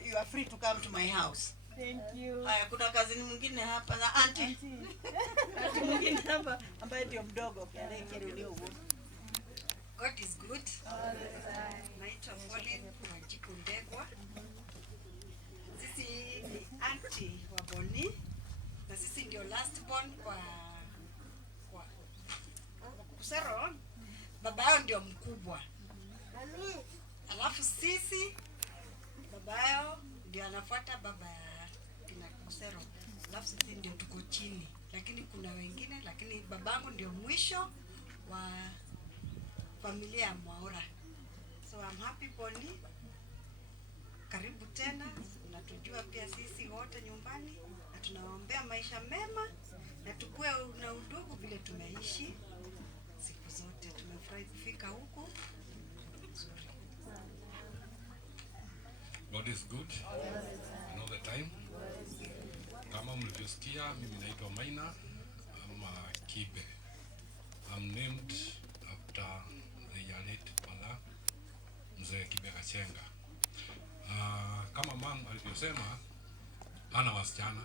you are free to come to my house. Thank you. Haya, kuna kazi mwingine hapa na auntie. Auntie mwingine hapa ambaye ndio mdogo pia anayekelea huko. God is good. Naitwa Pauline Wanjiku Ndegwa. Sisi ni auntie wa Boni na sisi ndio last born kwa Kusero. Baba yao ndio mkubwa. Alafu sisi Babayo ndio anafuata baba ya kina Kusero. Alafu sisi ndio tuko chini. Lakini kuna wengine, lakini babangu ndio mwisho wa familia ya Mwaura. So I'm happy Boni. Karibu tena, unatujua pia sisi wote nyumbani na tunaombea maisha mema na tukue na udugu vile tumeishi siku zote. Tumefurahi kufika huku. God is good all the time. Kama mlivyosikia, mimi naitwa Maina ama Kibe. I'm named after the late father Mzee Kibe Kachenga. Kama mama alivyosema, hana wasichana.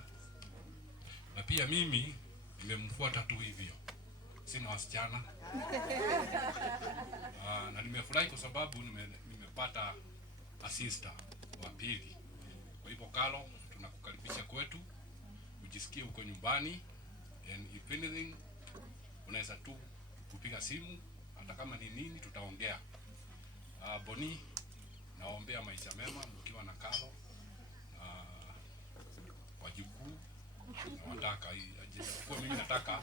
Na pia mimi nimemfuata tu hivyo. Sina wasichana. Na nimefurahi kwa sababu nimepata sister wa pili. Kwa hivyo Kalo, tunakukaribisha kwetu. Ujisikie uko nyumbani, and if anything unaweza tu kupiga simu, hata kama ni nini tutaongea. Boni, naombea maisha mema mkiwa na Kalo. Wajukuu nataka kwa mimi nataka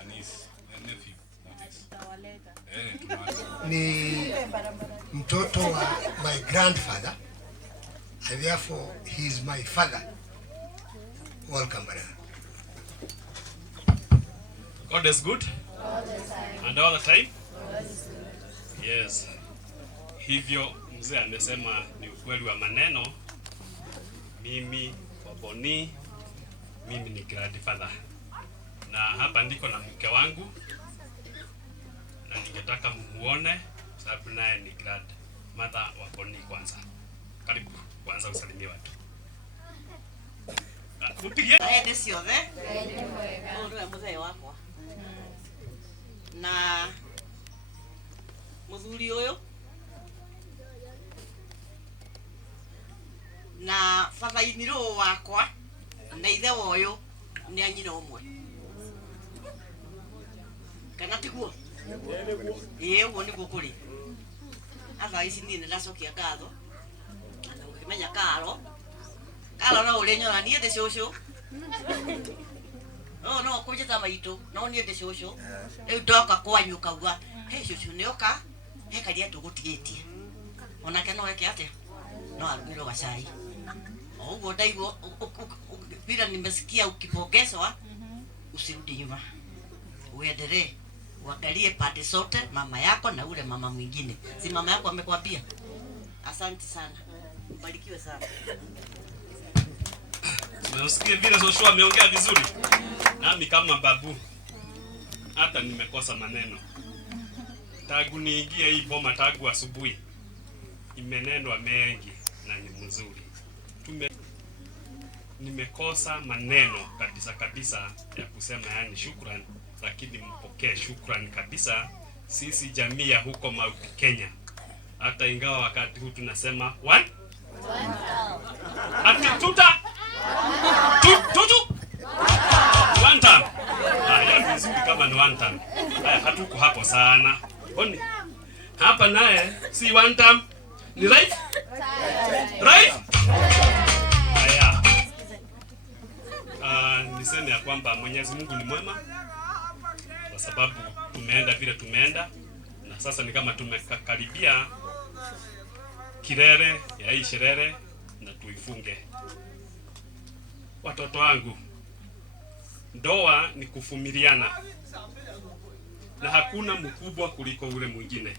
Anis nephew ni mtoto wa my grandfather, and therefore he is my father. Welcome, brother. God is good and all the time. Yes. Hivyo mzee amesema ni ukweli wa maneno. Mimi kwa Boni, mimi ni grandfather. Na hapa ndiko na mke wangu. Na ningetaka muone sababu naye ni grandmother wa Boni kwanza. Karibu kwanza usalimie watu. Upigie. Aende ciothe. Ndio mzee wako. Na muthuri uyu na baba iniro wakwa na ithe uyu ni anyina umwe. Kana tiguo? Uguo niguo kuri. Atha ici ni ndacokia ngatho. Na ukimenya Kalo no ulenyora nie de shosho. No kujeta maitu no nie de shosho. Riu ndoka kwanyu kauga he shosho nioka he karia tugutigitie. Onake no eke atia no arugiro gacai. Uguo ndaigua bila nimesikia ukipongezwa usirudi nyuma. Uendelee uangalie pande zote, mama yako na ule mama mwingine. Si mama yako amekwambia? Asante sana. Mbarikiwe sana. Unasikia vile Joshua ameongea vizuri? Nami kama babu hata nimekosa maneno. Tangu niingia hii boma tangu asubuhi. Imenenwa mengi na ni mzuri. Nimekosa maneno kabisa ya kusema yani shukrani, lakini mpokee shukrani kabisa sisi jamii ya huko Mount Kenya. Hata ingawa wakati huu tunasema one one time. Haya vizuri kama ni one time. Haya hatuko hapo sana. Boni. Hapa naye si one time. Ni right? Right? Haya. Niseme ya kwamba Mwenyezi Mungu ni mwema kwa sababu tumeenda vile tumeenda na sasa ni kama tumekaribia kilele ya hii sherehe na tuifunge. Watoto wangu, ndoa ni kuvumiliana na hakuna mkubwa kuliko ule mwingine.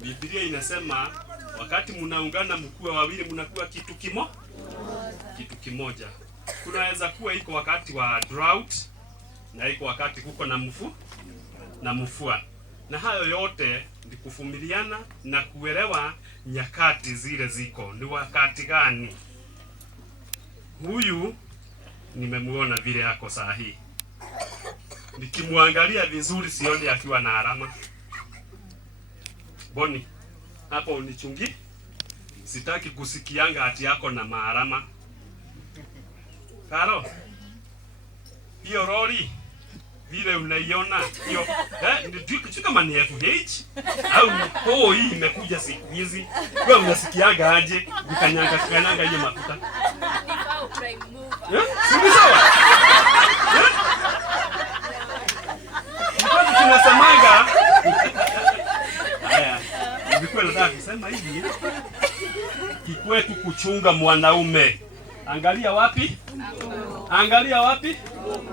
Biblia inasema wakati mnaungana mkuu wawili mnakuwa kitu kimoja. Kunaweza kuwa iko wakati wa drought na iko wakati kuko na mvua. Na hayo yote ni kuvumiliana na kuelewa nyakati zile ziko. Ni wakati gani? Huyu nimemuona vile yako saa hii. Nikimwangalia vizuri sioni akiwa na alama. Boni, hapo unichungi. Sitaki kusikianga ati yako na maalama. Kalo, hiyo roli vile unaiona hiyo ndio kama ni FH au hii imekuja siku hizi. Wewe unasikiaga aje ukanyanga hiyo mafuta? Si sawa? Kwa tunasemaga haya, nilikuwa nataka kusema hivi, kikwetu kuchunga mwanaume. Angalia wapi? Angalia wapi?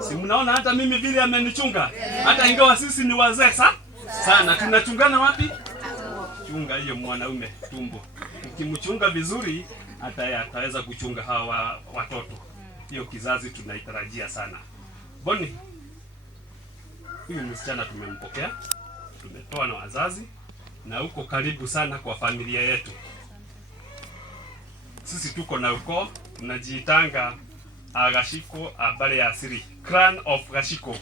Si mnaona hata mimi vile amenichunga. Hata ingawa sisi ni wazee sana, tunachungana wapi? Chunga hiyo mwanaume tumbo. Ukimchunga vizuri hata ataweza kuchunga hawa watoto. Hiyo kizazi tunaitarajia sana. Boni, huyu msichana tumempokea, tumetoa na wazazi na uko karibu sana kwa familia yetu. Sisi tuko na ukoo, tunajiitanga Gashiko Abale ya Asiri, clan of Gashiko.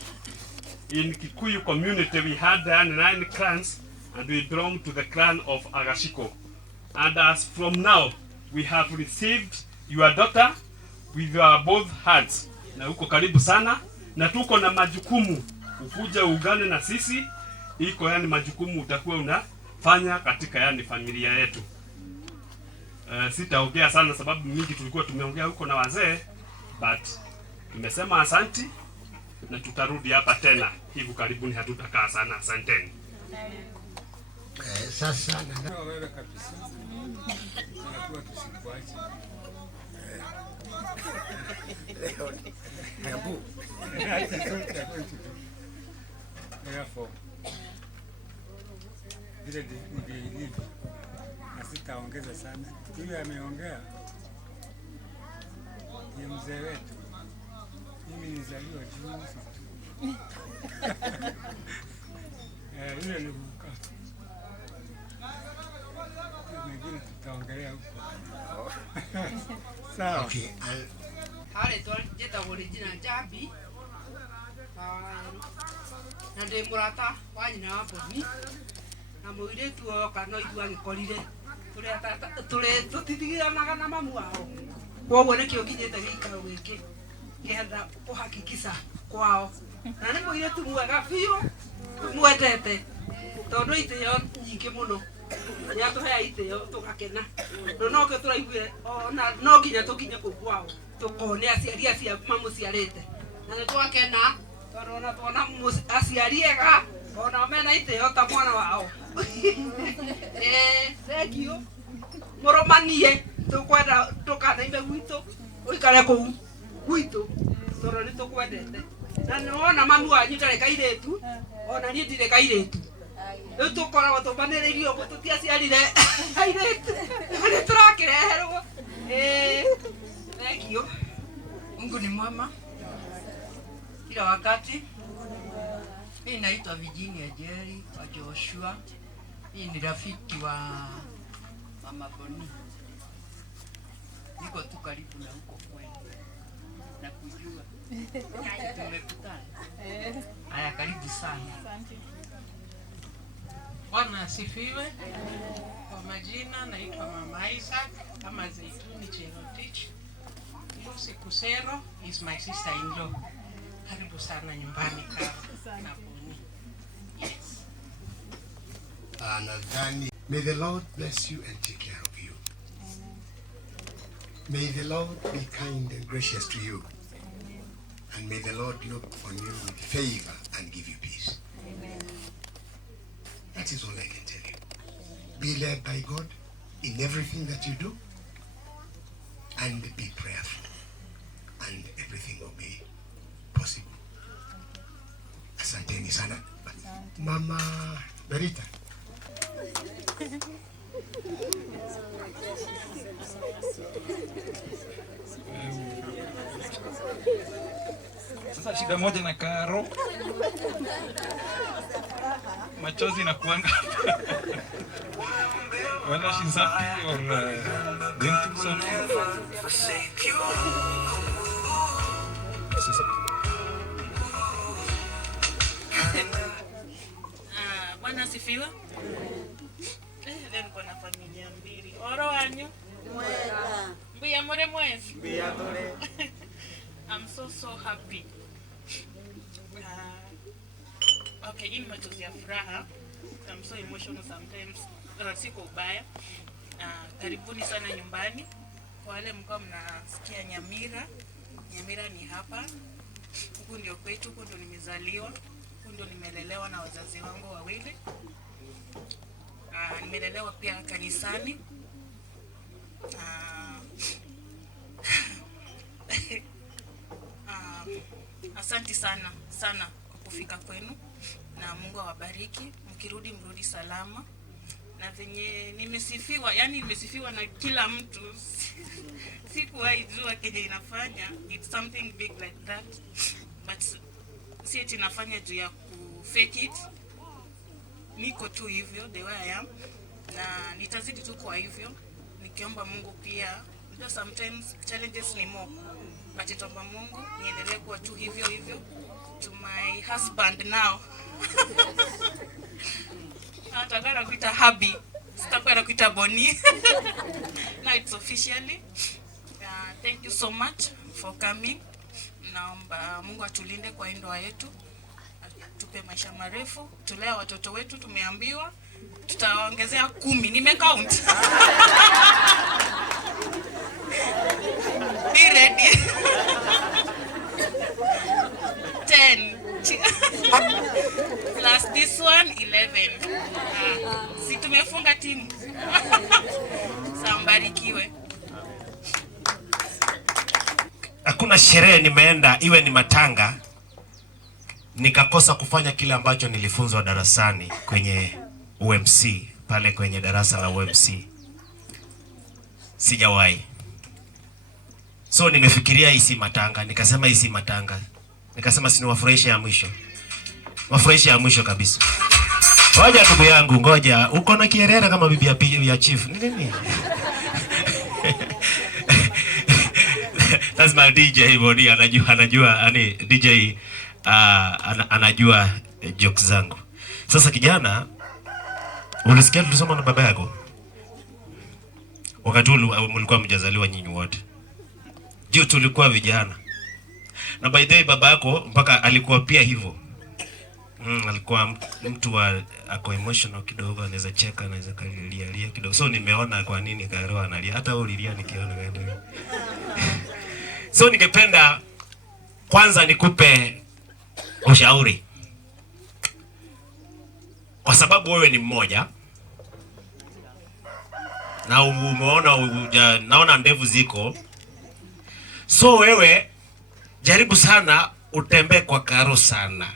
In Kikuyu community we had 9 clans and we belong to the clan of Agashiko. And as from now we have received your daughter with your both hands. Na uko karibu sana na tuko na majukumu. Ukuja ugane na sisi, iko yani majukumu utakuwa unafanya katika yani familia yetu. Sitaongea sana sababu mingi tulikuwa tumeongea huko na wazee, but tumesema asanti na tutarudi hapa tena hivi karibuni, hatutakaa sana. Asanteni. Sasa na wewe kabisa. Tunakuwa tusikuache. Leo Nambu. Therefore, vile ndivyo na sitaongeza sana. Huyu ameongea ni mzee wetu. Mimi nizaliwa juzi tu. Yule ni buka. Mengine tutaongelea huko. Sawa. Okay. Hale tu jeta original Jabi. Na ndĩ mũrata wa nyina wa Boni na mũirĩtu ũyũ kana igua gĩkorire tũrĩ tũtithiganaga na mamu wao, koguo nĩkĩo nginyĩte gĩikaro gĩkĩ ngĩenda kũhakikisha kwao, na nĩ mũirĩtu mwega biũ mwendete tondũ itĩo nyingĩ mũno nĩatũhea itĩo tũgakena, no kĩo tũraiguire ona no nginya tũkinye kũu kwao tũkone aciari acio mamũciarĩte na nĩtwakena tondũ ona tuona aciari ega ona mena itĩo ta mwana wao. Thank you. Mũrũmanie tũkwenda tũkanaime gwitũ ũikare kũu gwitũ tondũ nĩtũkwendete na nĩwona mamu wanyu ndarĩ kairĩtu ona niĩ ndirĩ kairĩtu, rĩu tũkoragwo tũmanĩrĩirio ũguo tũtiaciarire airĩtu nĩ tũrakĩreherwo. Thank you. Mungu ni mwema kila wakati. Mimi naitwa Virginia Jerry wa Joshua. Mimi ni rafiki wa Mama Boni. Niko tu karibu na huko kwenu. Na kujua. Tumekutana. Haya, karibu sana. Asante. Bwana asifiwe. Kwa majina naitwa Mama Isaac kama Zaituni Cherotich. Lucy Kusero is my sister-in-law. Karibu sana nyumbani na Boni. Yes. Nadhani, may the Lord bless you and take care of you. Amen. May the Lord be kind and gracious to you. Amen. And may the Lord look on you with favor and give you peace. Amen. That is all I can tell you. Be led by God in everything that you do and be prayerful and everything will be possible. Asanteni sana. Mama Berita. Sasa shida moja na Karo, machozi na kuanga whether she's happy or going through something. Bwana asifiwe. Leo niko na familia mbili. Oro wanyu? Mwega. Mbuya more mwezi? Mbuya more. I'm so happy Okay, hii ni machozi ya furaha. I'm so emotional sometimes. Siko ubaya. Karibuni sana nyumbani. Kwa wale mko mnasikia Nyamira. Nyamira ni hapa. Huku ndio kwetu, huku ndio nimezaliwa. Huku ndio nimelelewa na wazazi wangu wawili. Nimelelewa pia kanisani. Asanti sana sana kwa kufika kwenu, na Mungu awabariki. Mkirudi mrudi salama. Na venye nimesifiwa, yani nimesifiwa na kila mtu. Sikuwahi jua kenye inafanya it's something big like that, but si eti nafanya juu ya ku fake it. Niko tu hivyo the way I am, na nitazidi tu kwa hivyo nikiomba Mungu pia. Because sometimes challenges ni more, but nitaomba Mungu niendelee kuwa tu hivyo hivyo. To my husband now, nataka kuita hubby, sitakuwa kuita Boni. Now it's officially. Thank you so much for coming. Naomba Mungu atulinde kwa ndoa yetu, tupe maisha marefu, tulea watoto wetu. Tumeambiwa tutaongezea 10, nimecount. Be ready. 10 plus this one 11. Si tumefunga timu. Sambarikiwe. Hakuna sherehe nimeenda, iwe ni matanga, nikakosa kufanya kile ambacho nilifunzwa darasani kwenye UMC, pale kwenye darasa la UMC. Sijawahi. So nimefikiria hii si matanga, nikasema hii si matanga. Nikasema si niwafurahishe ya mwisho. Wafurahishe ya mwisho kabisa. Ngoja ndugu yangu, ngoja. Uko na kierere kama bibi ya chief. Ni nini? Lazima DJ Boni anajua yani DJ anajua jokes zangu. Sasa kijana, ulisikia tulisoma na baba yako? Wakati mlikuwa mjazaliwa nyinyi wote. Ndio tulikuwa vijana. Na by the way baba yako mpaka alikuwa pia hivyo. Alikuwa mtu wa ako emotional kidogo, anaweza cheka, anaweza kulia kidogo. So nimeona kwa nini Karo analia. Hata wewe ulilia nikiona kaenda. So ningependa kwanza nikupe ushauri. Kwa sababu wewe ni mmoja. Na umeona naona ndevu ziko. So wewe jaribu sana utembee kwa Karo sana.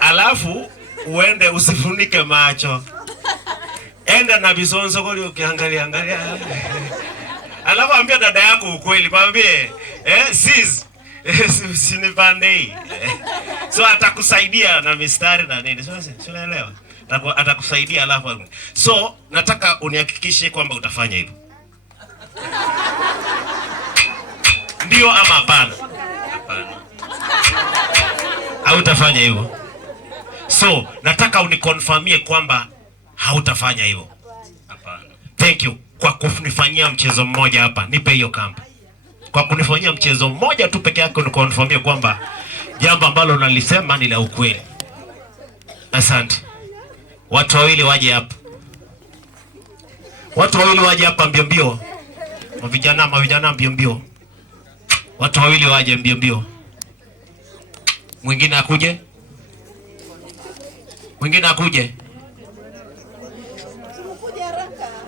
Alafu uende usifunike macho. Enda na bisonzo kuli ukiangalia. Alafu ambia dada yako ukweli, mwambie sis usinipande. So atakusaidia na mistari na nini. So unaelewa? Atakusaidia alafu. So nataka unihakikishe kwamba utafanya hivyo. Ndio ama hapana? Hapana. Hautafanya hivyo. So nataka unikonfirmie kwamba hautafanya hivyo. Hapana. Thank you kwa kunifanyia mchezo mmoja hapa. Nipe hiyo kamba. Kwa kunifanyia mchezo mmoja tu peke yake unikonfirmie kwamba jambo ambalo unalisema ni la ukweli. Asante. Watu wawili waje hapa. Watu wawili waje hapa mbio mbio. Mavijana mbio mbio. Watu wawili waje mbio mbio. Mwingine akuje. Mwingine akuje.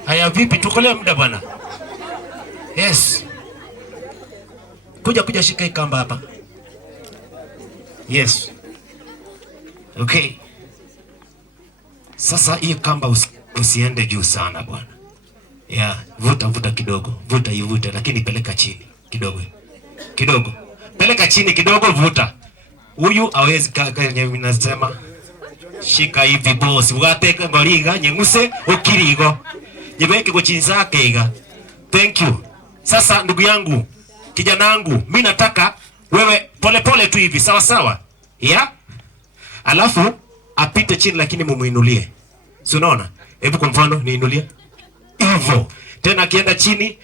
Haya vipi, tukolea muda bwana. Yes. Kuja shika kamba hapa. Yes. Okay. Sasa hii kamba usiende juu sana bwana. Yeah, vuta kidogo. Vuta lakini peleka chini kidogo. Kidogo. Peleka chini kidogo, vuta. Huyu hawezi kanya ninasema. Shika hivi boss. Ugateka ngoriga nyenguse ukirigo. Nyebeke kuchinza keiga. Thank you. Sasa ndugu yangu, kijana wangu, mimi nataka wewe pole tu hivi, sawa sawa? Yeah? Alafu apite chini lakini mumuinulie. Si unaona? Hebu kwa mfano niinulie. Hivyo. Tena akienda chini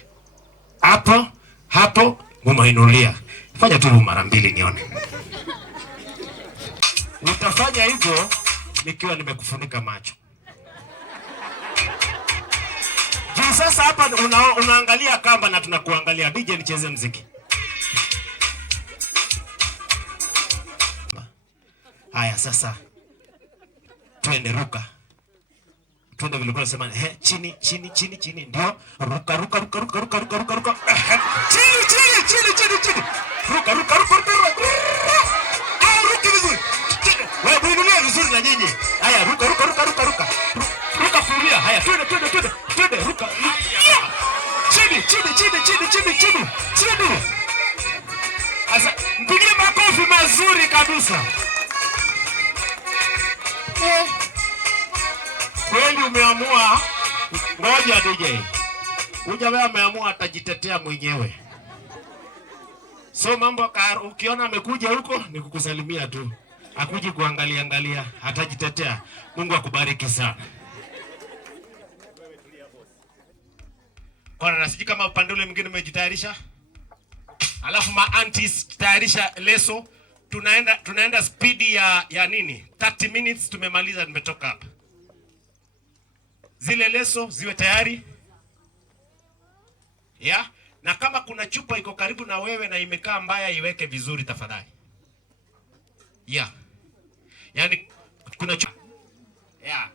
hapo mumainulia. Fanya tu mara 2 nione. Utafanya hivyo nikiwa nimekufunika macho. Juu sasa hapa unaangalia kamba na tunakuangalia. DJ nicheze muziki. Haya sasa. Twende ruka. Twende vile kwa sema chini chini chini chini ndio ruka ruka ruka ruka ruka ruka ruka ruka chini chini chini chini chini ruka ruka ruka ruka ruka vizuri wewe buinulia vizuri na nyinyi. Haya ruka ruka ruka ruka ruka ruka kulia. Haya twende twende twende twende ruka chini chini chini chini chini chini chini. Sasa mpigie makofi mazuri kabisa. Kweli umeamua. Ngoja DJ. Wewe umeamua atajitetea mwenyewe. So mambo ukiona amekuja huko ni kukusalimia tu. Akuji kuangalia angalia, atajitetea. Mungu akubariki sana. Kwa nasiji kama upande ule mwingine umejitayarisha? Alafu ma aunties tayarisha leso. Tunaenda speed ya nini? 30 minutes tumemaliza, tumetoka hapa. Zile leso ziwe tayari. Ya, na kama kuna chupa iko karibu na wewe na imekaa mbaya, iweke vizuri tafadhali. Ya. Yaani kuna chupa. Ya.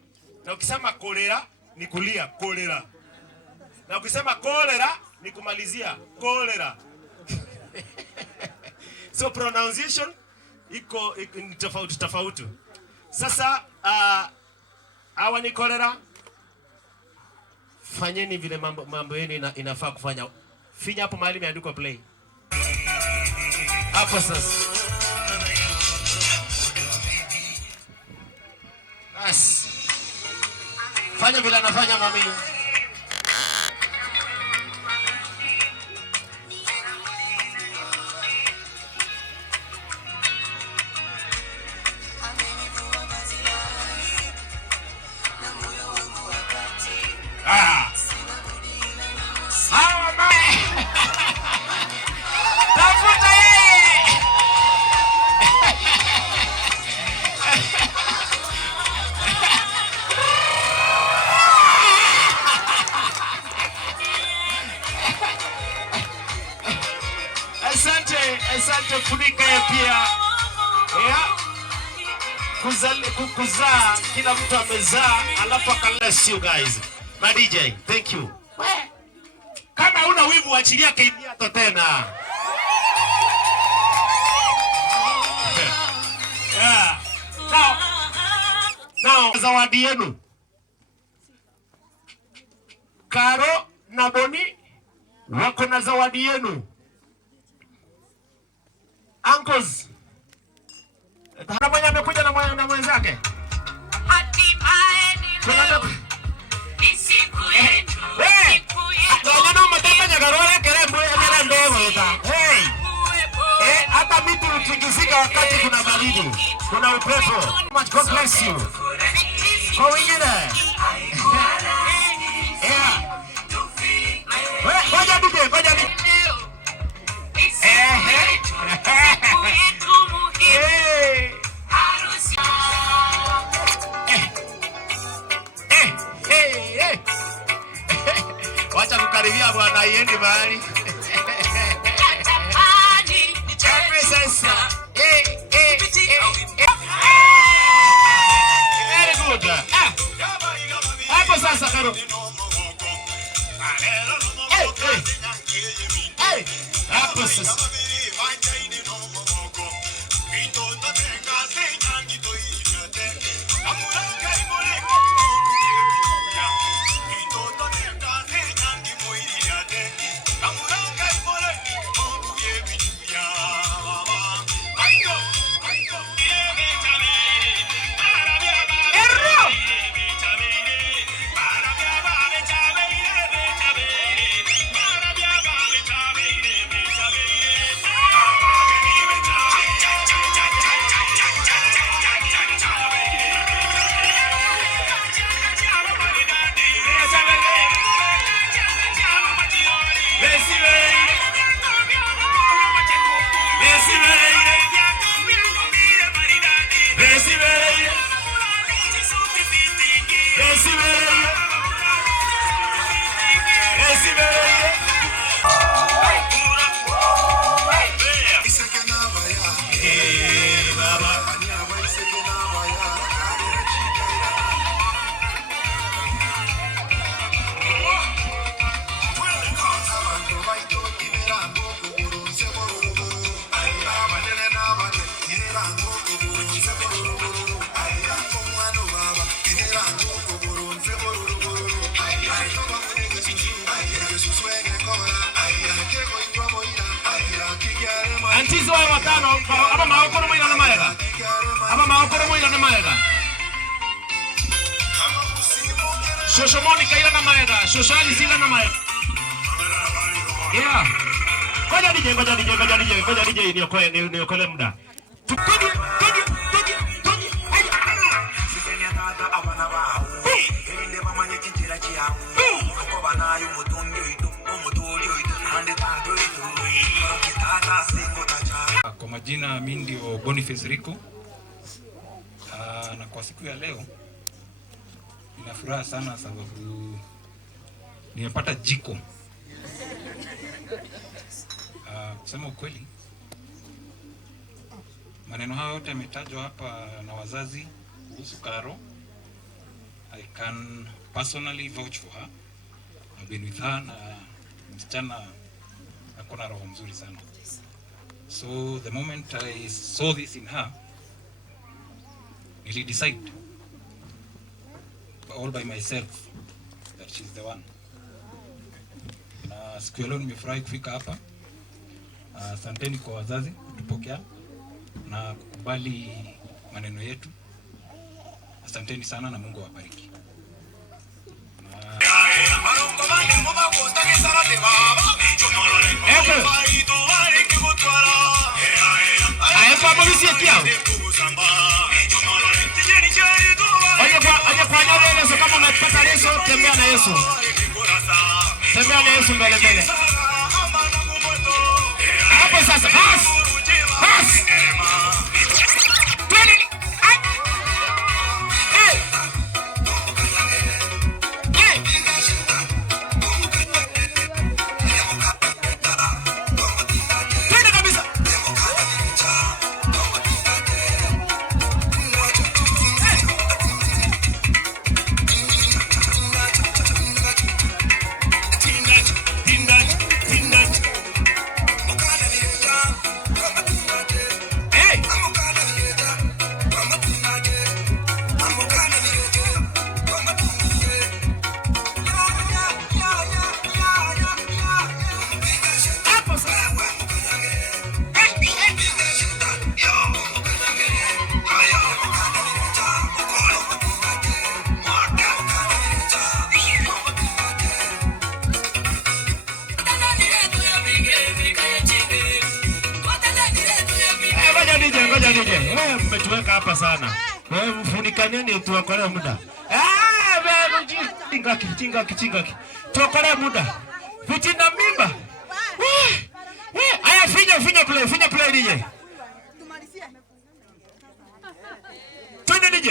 Na ukisema kolera ni kulia kolera. Na ukisema kolera ni kumalizia kolera. So pronunciation iko tofauti tofauti. Sasa hawa ni kolera. Fanyeni vile mambo yenu inafaa kufanya. Finya hapo mahali imeandikwa play. Hapo sasa. Bas. Fanya vile anafanya mami. Asante kunika pia. Yeah. Kuzaa, kila mtu amezaa, alafu bless you guys. My DJ, thank you. Kama una wivu achilia KD tena. Yeah. Now, zawadi yenu. Karo na Boni wako na zawadi yenu. Uncles. Na mwenye amekuja na mwenzake. Hata miti utikisika wakati kuna baridi. Kuna upepo. God bless you. Kwa wengine. Ngoja DJ, ngoja DJ. Wacha kukaribia bwana aende mahali. Sasa. Very good. Hapo sasa Karo. Hapo sasa. Antizo wa watano aba maokoro mwina na maega. Aba maokoro mwina na maega. Shosho Monica ila na maega, Shosho Alice ila na maega. Yeah. Ngoja DJ niokoe muda. Tukodi. Kwa majina mimi ndio Boniface Rico. Na kwa siku ya leo nina furaha sana sababu nimepata jiko. Kusema ukweli, maneno hayo yote yametajwa hapa na wazazi kuhusu Karo. I can personally vouch for her. I've been with her na msichana akona roho mzuri sana. So the moment I saw this in her, I decided all by myself that she's the one. Na siku ya leo nimefurahi kufika hapa. Asanteni kwa wazazi kutupokea na kukubali maneno yetu. Asanteni sana na Mungu awabariki. Kama umepata leso, tembea na Yesu. Tembea na Yesu mbele. Hapo sasa, pass. Wewe mmetuweka hapa sana. Wewe mfunikaneni tuokolee muda. Wewe chingaki. Tuokolee muda. Vitina mimba. Aya finya play DJ. Twende DJ.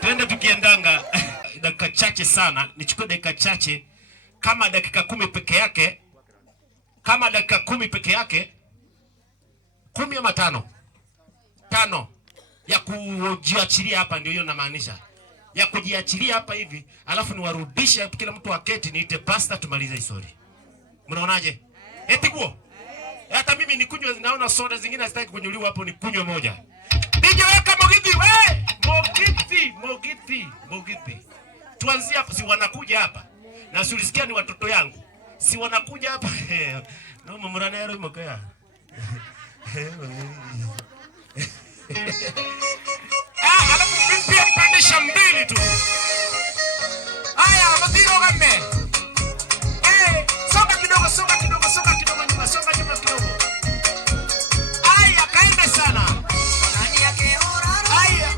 Twende tukiendanga dakika chache sana, nichukue dakika chache kama dakika 10 peke yake. Kama dakika 10 peke yake. 10 ama 5. 5 ya kujiachilia hapa, ndio hiyo namaanisha. Ya kujiachilia hapa hivi, alafu niwarudishe kila mtu aketi, niite pastor tumalize story. Mnaonaje? Eti guo. Hata mimi nikunywe, naona soda zingine sitaki kunyuliwa hapo, nikunywe moja. DJ weka Mogiti, Mogiti. Tuanzie hapo, si wanakuja hapa. Na si ulisikia ni watoto yangu. Si wanakuja hapa. No mumurane yaro mokea. Alafu pia pandisha mbili tu. Haya, mapiro game. Soka kidogo, soka kidogo, soka kidogo nyuma, soka nyuma kidogo. Haya, kaende sana. Haya.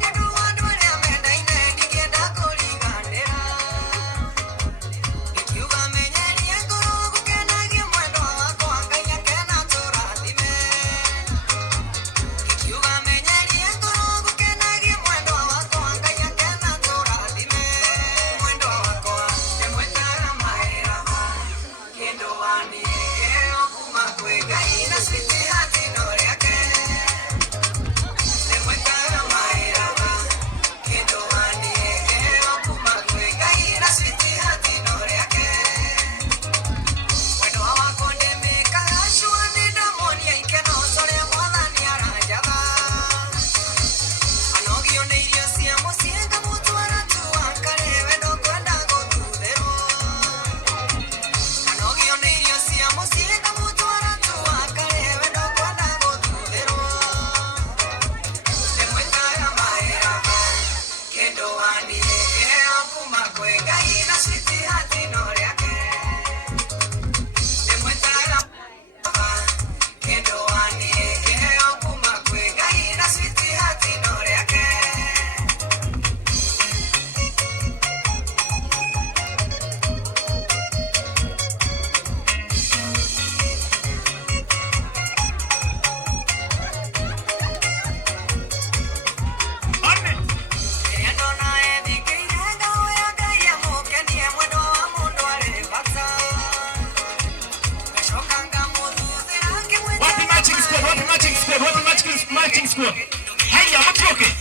Haya, mtoke.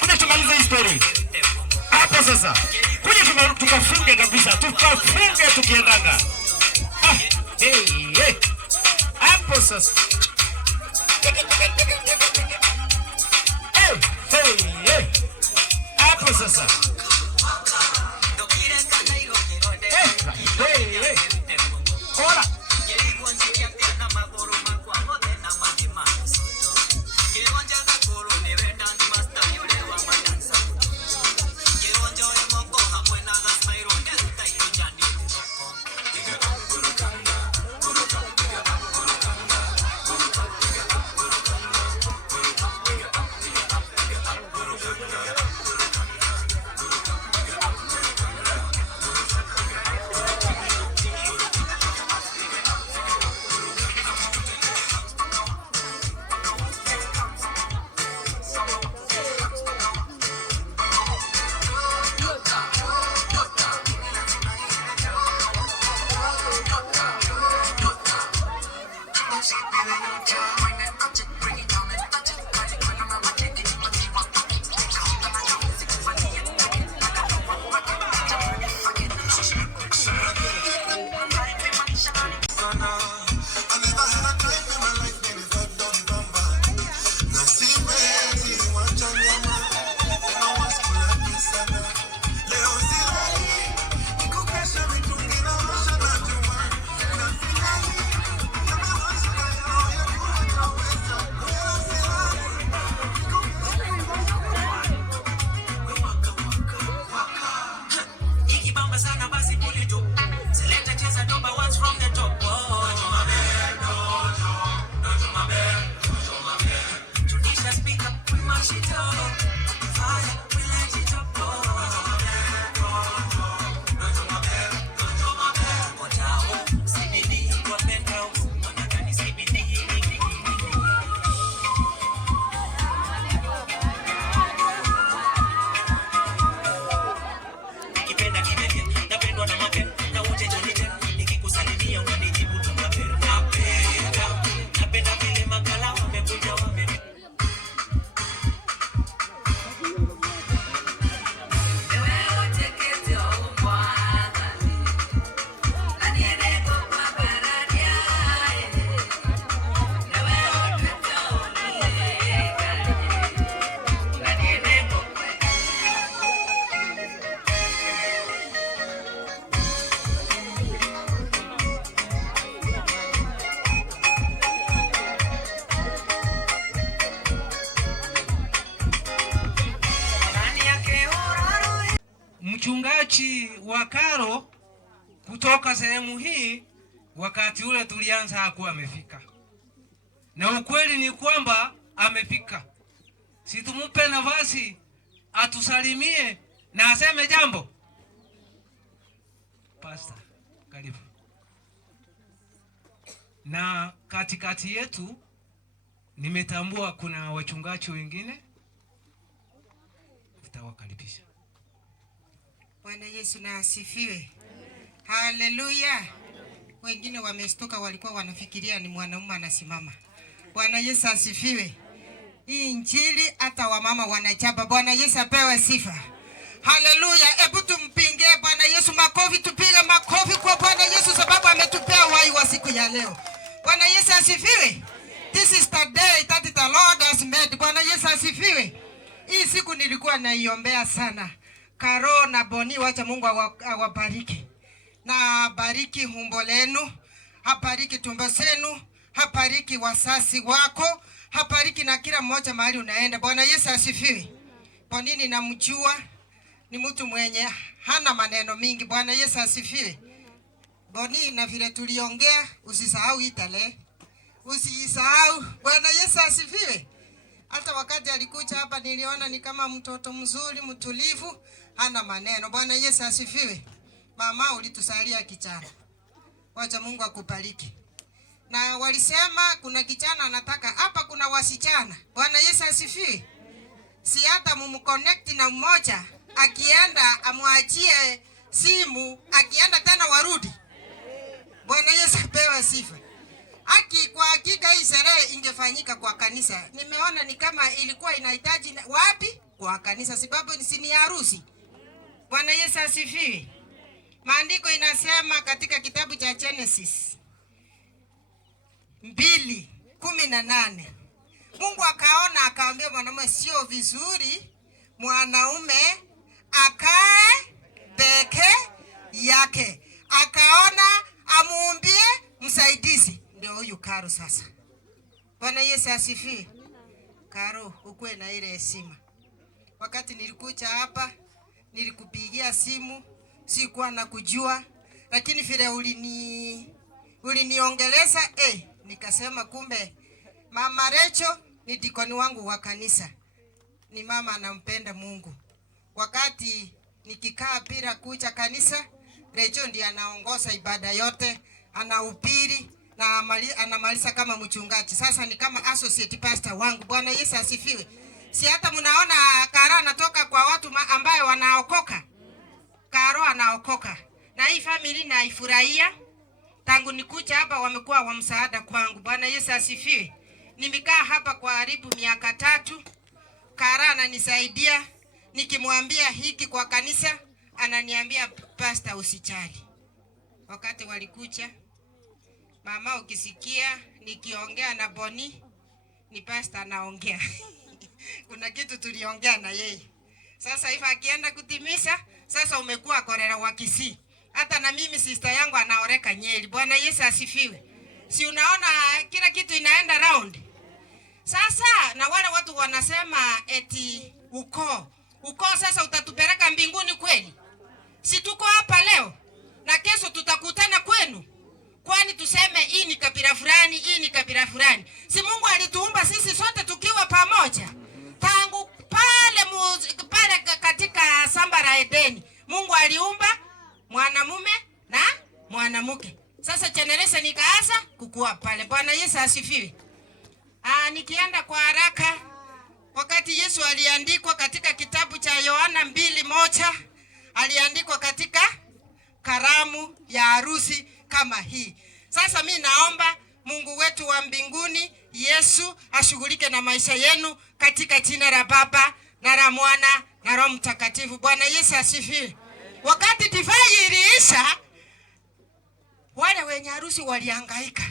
Kuja tumalize hii story. Hapo sasa. Kuja tukafunge kabisa. Tukafunge tukiendanga. Hey. Hapo sasa. Hey. Hapo sasa. Hey. Hola. Mama Karo kutoka sehemu hii, wakati ule tulianza hakuwa amefika, na ukweli ni kwamba amefika. Situmupe nafasi atusalimie na aseme jambo. Pastor, karibu. Na katikati yetu nimetambua kuna wachungaji wengine, tutawakaribisha. Bwana Yesu na asifiwe. Haleluya. Wengine wamestuka, walikuwa wanafikiria ni mwanaume anasimama. Bwana Yesu asifiwe. Hii injili hata wamama wanachapa. Bwana Yesu apewe sifa. Haleluya. Hebu tumpinge Bwana Yesu makofi, tupige makofi kwa Bwana Yesu sababu ametupea uhai wa siku ya leo. Bwana Yesu asifiwe. This is the day that the Lord has made. Bwana Yesu asifiwe. Hii siku nilikuwa naiombea sana. Karo na Boni, wacha Mungu awabariki. Na bariki humbo lenu, habariki tumbo zenu, habariki wasasi wako, habariki na kila mmoja mahali unaenda. Bwana Yesu asifiwe. Boni ninamjua, ni mtu mwenye hana maneno mingi. Bwana Yesu asifiwe. Boni, na vile tuliongea, usisahau itale. Usisahau. Bwana Yesu asifiwe. Hata wakati alikuja hapa niliona ni kama mtoto mzuri, mtulivu, hana maneno. Bwana Yesu asifiwe. Mama, ulitusalia kijana. Wacha Mungu akubariki. Na walisema kuna kijana anataka hapa, kuna wasichana. Bwana Yesu asifiwe. Si hata mumconnect na mmoja, akienda amwachie simu, akienda tena warudi. Bwana Yesu apewe sifa. Kwa hakika hii sherehe ingefanyika kwa kanisa. Nimeona ni kama ilikuwa inahitaji wapi? Kwa kanisa, sababu ni harusi. Bwana Yesu asifiwe. Maandiko inasema katika kitabu cha Genesis 2:18, Mungu akaona akaambia mwanamume sio vizuri mwanaume akae peke yake, akaona amuumbie msaidizi. Ndio huyu Karo sasa. Bwana Yesu asifiwe. Karo, ukue na ile heshima. Wakati nilikuja hapa, nilikupigia simu, sikuwa nakujua, lakini vile uliniongeleza nikasema kumbe Mama Recho ni dikoni wangu wa kanisa. Ni mama anampenda Mungu. Wakati nikikaa bila kuja kanisa, Recho ndiye anaongoza ibada yote, anahubiri na anamaliza kama mchungaji. Sasa ni kama associate pastor wangu. Bwana Yesu asifiwe. Si hata mnaona Karo anatoka kwa watu ambaye wanaokoka. Karo anaokoka. Na hii family naifurahia. Tangu nikuja hapa wamekuwa wa msaada kwangu. Bwana Yesu asifiwe. Nimekaa hapa kwa karibu miaka 3. Karo ananisaidia. Nikimwambia hiki kwa kanisa, ananiambia pastor usijali. Wakati walikuja, mama, ukisikia nikiongea na Boni, ni pastor anaongea. Kuna kitu tuliongea na yeye. Sasa hivi akienda kutimisha, sasa umekuwa korera wa Kisii. Hata na mimi sister yangu anaoreka Nyeri. Bwana Yesu asifiwe. Si unaona kila kitu inaenda round. Sasa na wale watu wanasema eti ukoo sasa utatupeleka mbinguni kweli? Si tuko hapa leo na kesho tutakutana kwenu. Kwani tuseme hii ni kabila fulani, hii ni kabila fulani? Si Mungu alituumba sisi sote tukiwa pamoja? Tangu pale katika shamba la Edeni, Mungu aliumba mwanamume na mwanamke. Sasa generation ikaanza kukua pale. Bwana Yesu asifiwe. Nikienda kwa haraka, wakati Yesu aliandikwa katika kitabu cha Yohana 2:1, aliandikwa katika karamu ya harusi kama hii. Sasa mimi naomba Mungu wetu wa mbinguni, Yesu ashughulike na maisha yenu katika jina la Baba na la Mwana na Roho Mtakatifu. Bwana Yesu asifiwe. Wakati divai iliisha, wale wenye harusi walihangaika.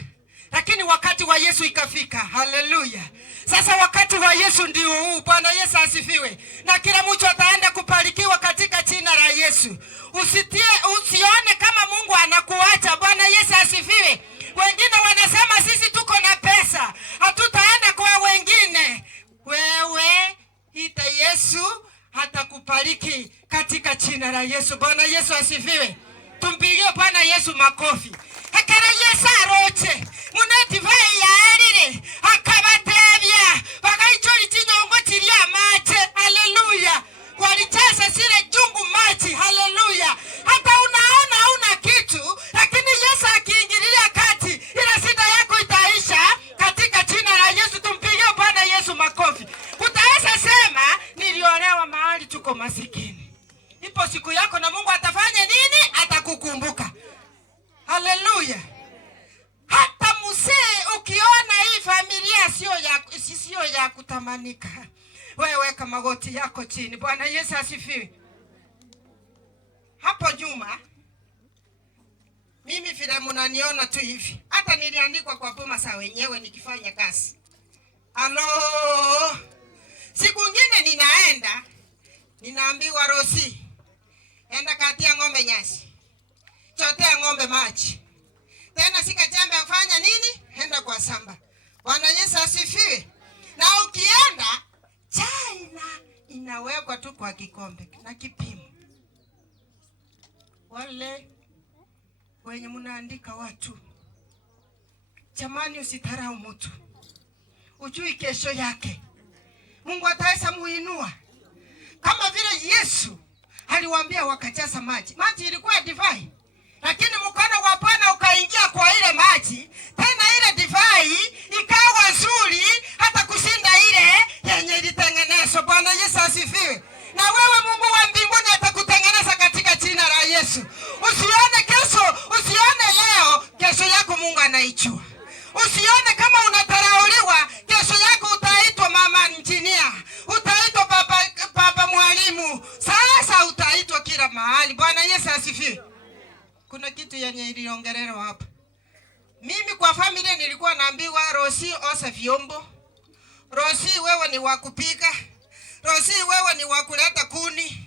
Lakini wakati wa Yesu ikafika. Haleluya. Sasa wakati wa Yesu ndio huu. Bwana Yesu asifiwe. Na kila mtu ataenda kubarikiwa katika jina la Yesu. Usione kama Mungu anakuacha. Bwana Yesu asifiwe. Wengine wanasema sisi tuko na pesa, hatutaenda kwa wengine. Wewe ita Yesu hatakubariki katika jina la Yesu. Bwana Yesu asifiwe. Tumpigie Bwana Yesu makofi. Akara Yesu aroche. Muneti vai ya alire. Akabatebya. Bakaichori chinyongo chiria mache. Haleluya. Walicheza sile chungu machi. Haleluya. Hata unaona hauna kitu, lakini Yesu akiingilia kati, ile shida yako itaisha katika jina la Yesu. Tumpigie Bwana Yesu makofi. Utaweza sema niliolewa mahali tuko masikini. Ipo siku yako na Mungu atafanya nini? Atakukumbuka. Haleluya. Hata mzee ukiona hii familia sio ya kutamanika, wewe weka magoti yako chini. Bwana Yesu asifiwe. Hapo nyuma mimi vile mnaniona tu hivi, hata niliandikwa kwa boma saa wenyewe nikifanya kazi. Siku nyingine ninaenda, ninaambiwa Rosi, enda katia ng'ombe nyasi, chotea ng'ombe maji. Tena sika jembe afanya nini? Enda kwa samba. Bwana Yesu asifiwe. Na ukienda chai inawekwa tu kwa kikombe na kipimo. Wale wenye mnaandika watu, jamani, usitarau mtu, ujui kesho yake Mungu ataweza muinua. Kama vile Yesu aliwaambia wakajaza maji. Maji ilikuwa divai, lakini mkono wa Bwana ukaingia kwa ile maji, tena ile divai ikawa nzuri hata kushinda ile yenye ilitengenezwa. Bwana Yesu asifiwe. Na wewe Mungu wa mbinguni atakutengeneza katika jina la Yesu. Usione kesho, usione leo, kesho yako Mungu anaijua. Usione kama unatarauliwa, kesho yako utaitwa mama injinia, utaitwa baba mwalimu, sasa utaitwa kila mahali. Bwana Yesu asifiwe. Kuna kitu yenye iliongelelewa hapa. Mimi kwa familia nilikuwa naambiwa, Rosi osha vyombo, Rosi wewe ni wa kupika, Rosi wewe ni wa kuleta kuni,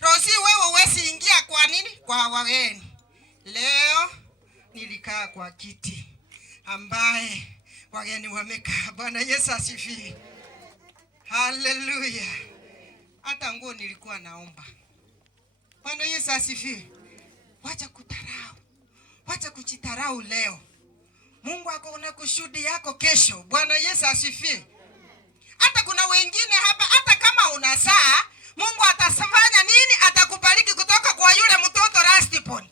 Rosi wewe huwezi ingia kwa nini? Kwa wageni. Leo nilikaa kwa kiti ambaye wageni wamekaa. Bwana Yesu asifiwe. Haleluya. Hata nguo nilikuwa naomba. Bwana Yesu asifiwe. Wacha kutarau, wacha kujitarau leo. Mungu ako na kusudi yako kesho. Bwana Yesu asifiwe. Hata kuna wengine hapa, hata kama unazaa, Mungu atafanya nini? Atakubariki kutoka kwa yule mtoto Rastipon.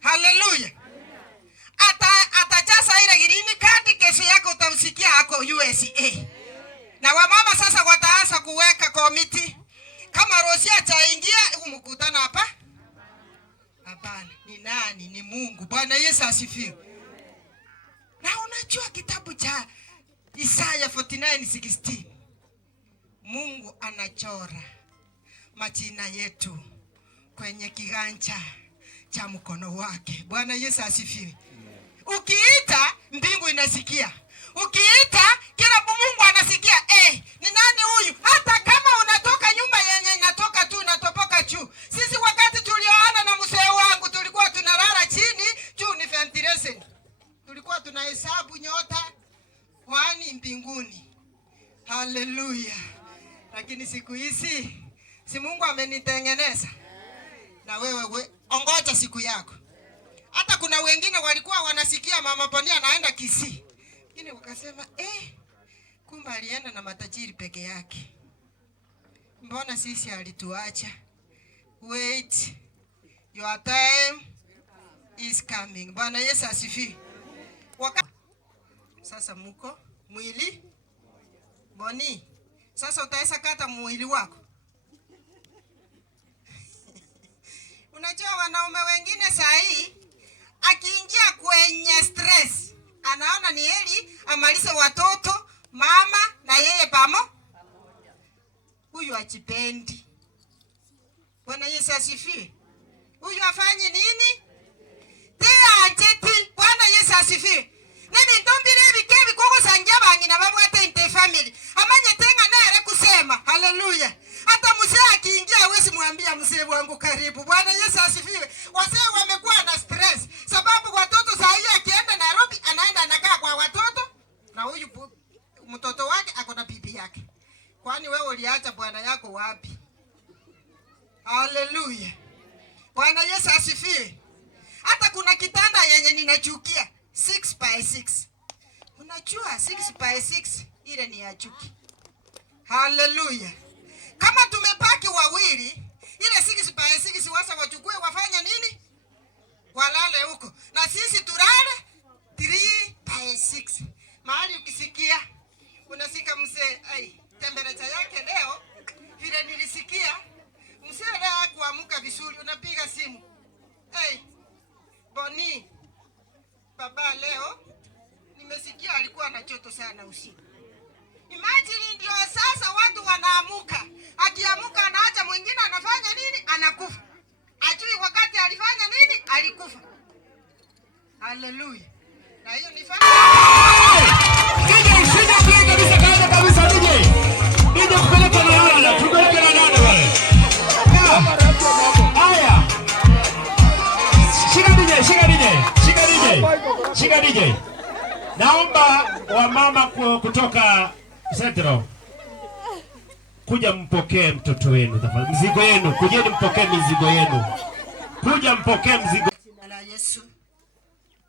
Haleluya. Atajaza ile green card, kesho yako utamsikia ako USA. Na wamama sasa wataanza kuweka komiti. Kama Rosi ataingia umkutana hapa? Hapana, ni nani? Ni Mungu. Bwana Yesu asifiwe. Na unajua kitabu cha Isaya 49:16, Mungu anachora majina yetu kwenye kiganja cha mkono wake. Bwana Yesu asifiwe. Ukiita mbingu inasikia. Ukiita kila Mungu anasikia. Ni nani huyu? Hata kama unatoka nyumba yenye inatoka tu unatopoka juu. Sisi wakati tulioana na mzee wangu tulikuwa tunalala chini, juu ni ventilation. Tulikuwa tunahesabu nyota kwani mbinguni. Haleluya. Lakini siku hizi si Mungu amenitengeneza. Na wewe ongoja siku yako. Hata kuna wengine walikuwa wanasikia Mama Bonia anaenda Kisii, lakini wakasema kumbe alienda na matajiri peke yake. Mbona sisi alituacha? Wait, your time is coming. Bwana Yesu asifiwe. Sasa muko mwili Boni, sasa utaweza kata mwili wako. Unajua wanaume wengine saa hii akiingia kwenye stress anaona ni heri amalize watoto, mama na yeye pamoja. Huyu ajipendi. Bwana Yesu asifiwe. Huyu afanye nini? Tia ajeti. Bwana Yesu asifiwe. Nemi ndombire bikebi kuko sanja bangi na babu hata inte family. Amanye tenga nere kusema. Haleluya. Hata mzee akiingia hawezi mwambia mzee wangu karibu. Bwana Yesu asifiwe. Wazee wamekuwa na stress sababu watoto saa hii akienda Nairobi anaenda anakaa kwa watoto na huyu mtoto wake ako na bibi yake. Kwani wewe uliacha bwana yako wapi? Haleluya. Bwana Yesu asifiwe. Hata kuna kitanda yenye ninachukia 6x6. Unajua 6x6 ile ni ya chuki. Haleluya. Kama tumepaki wawili, ile 6x6 wasa wachukue wafanya nini? Walale huko. Na sisi tulale 3x6. Mahali ukisikia unasika mzee, temperature yake leo vile nilisikia mzee leo kuamka vizuri, unapiga simu. Boni, baba leo nimesikia alikuwa na joto sana usiku. Imagine ndio sasa watu wanaamuka. Akiamuka anaacha mwingine anafanya nini? Anakufa. Ajui wakati alifanya nini? Alikufa. Haleluya. Na hiyo ni fanya. Nije kupeleka na wala, tupeleke na nani wale? Haya. Shika DJ. Naomba wamama kutoka Central kuja mpokee mtoto wenu tafadhali. Mzigo yenu, kujeni mpokee mizigo yenu. Kuja mpokee mzigo. Jina la Yesu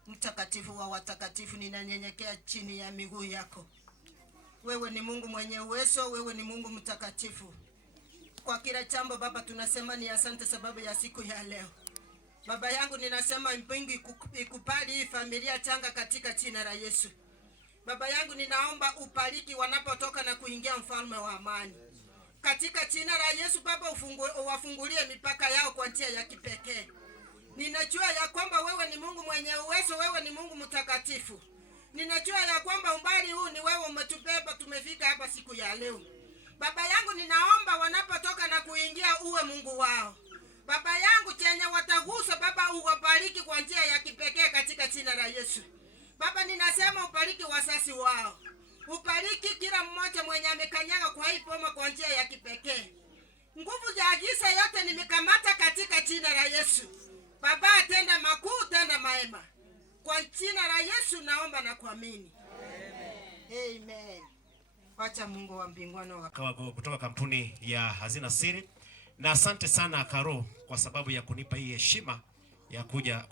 mtakatifu wa watakatifu, ninanyenyekea chini ya miguu yako. Wewe ni Mungu mwenye uwezo, wewe ni Mungu mtakatifu. Kwa kila jambo Baba tunasema ni asante sababu ya siku ya leo. Baba yangu ninasema mbingu ikubali hii familia changa katika jina la Yesu. Baba yangu ninaomba ubariki wanapotoka na kuingia mfalme wa amani. Katika jina la Yesu Baba uwafungulie mipaka yao kwa njia ya kipekee. Ninajua ya kwamba wewe ni Mungu mwenye uwezo, wewe ni Mungu mtakatifu. Ninajua ya kwamba umbali huu ni wewe umetubeba tumefika hapa siku ya leo. Baba yangu ninaomba wanapotoka na kuingia uwe Mungu wao. Baba yangu chenye watagusa Baba uwabariki kwa njia ya kipekee katika jina la Yesu. Baba ninasema ubariki wazazi wao. Ubariki kila mmoja mwenye amekanyaga kwa hii boma kwa njia ya kipekee. Nguvu ya giza yote nimekamata katika jina la Yesu. Baba tenda makuu, tenda maema. Kwa jina la Yesu naomba na kuamini. Amen. Wacha Mungu wa mbinguni kutoka kampuni ya Hazina Siri. Na asante sana Karo kwa sababu ya kunipa hii heshima ya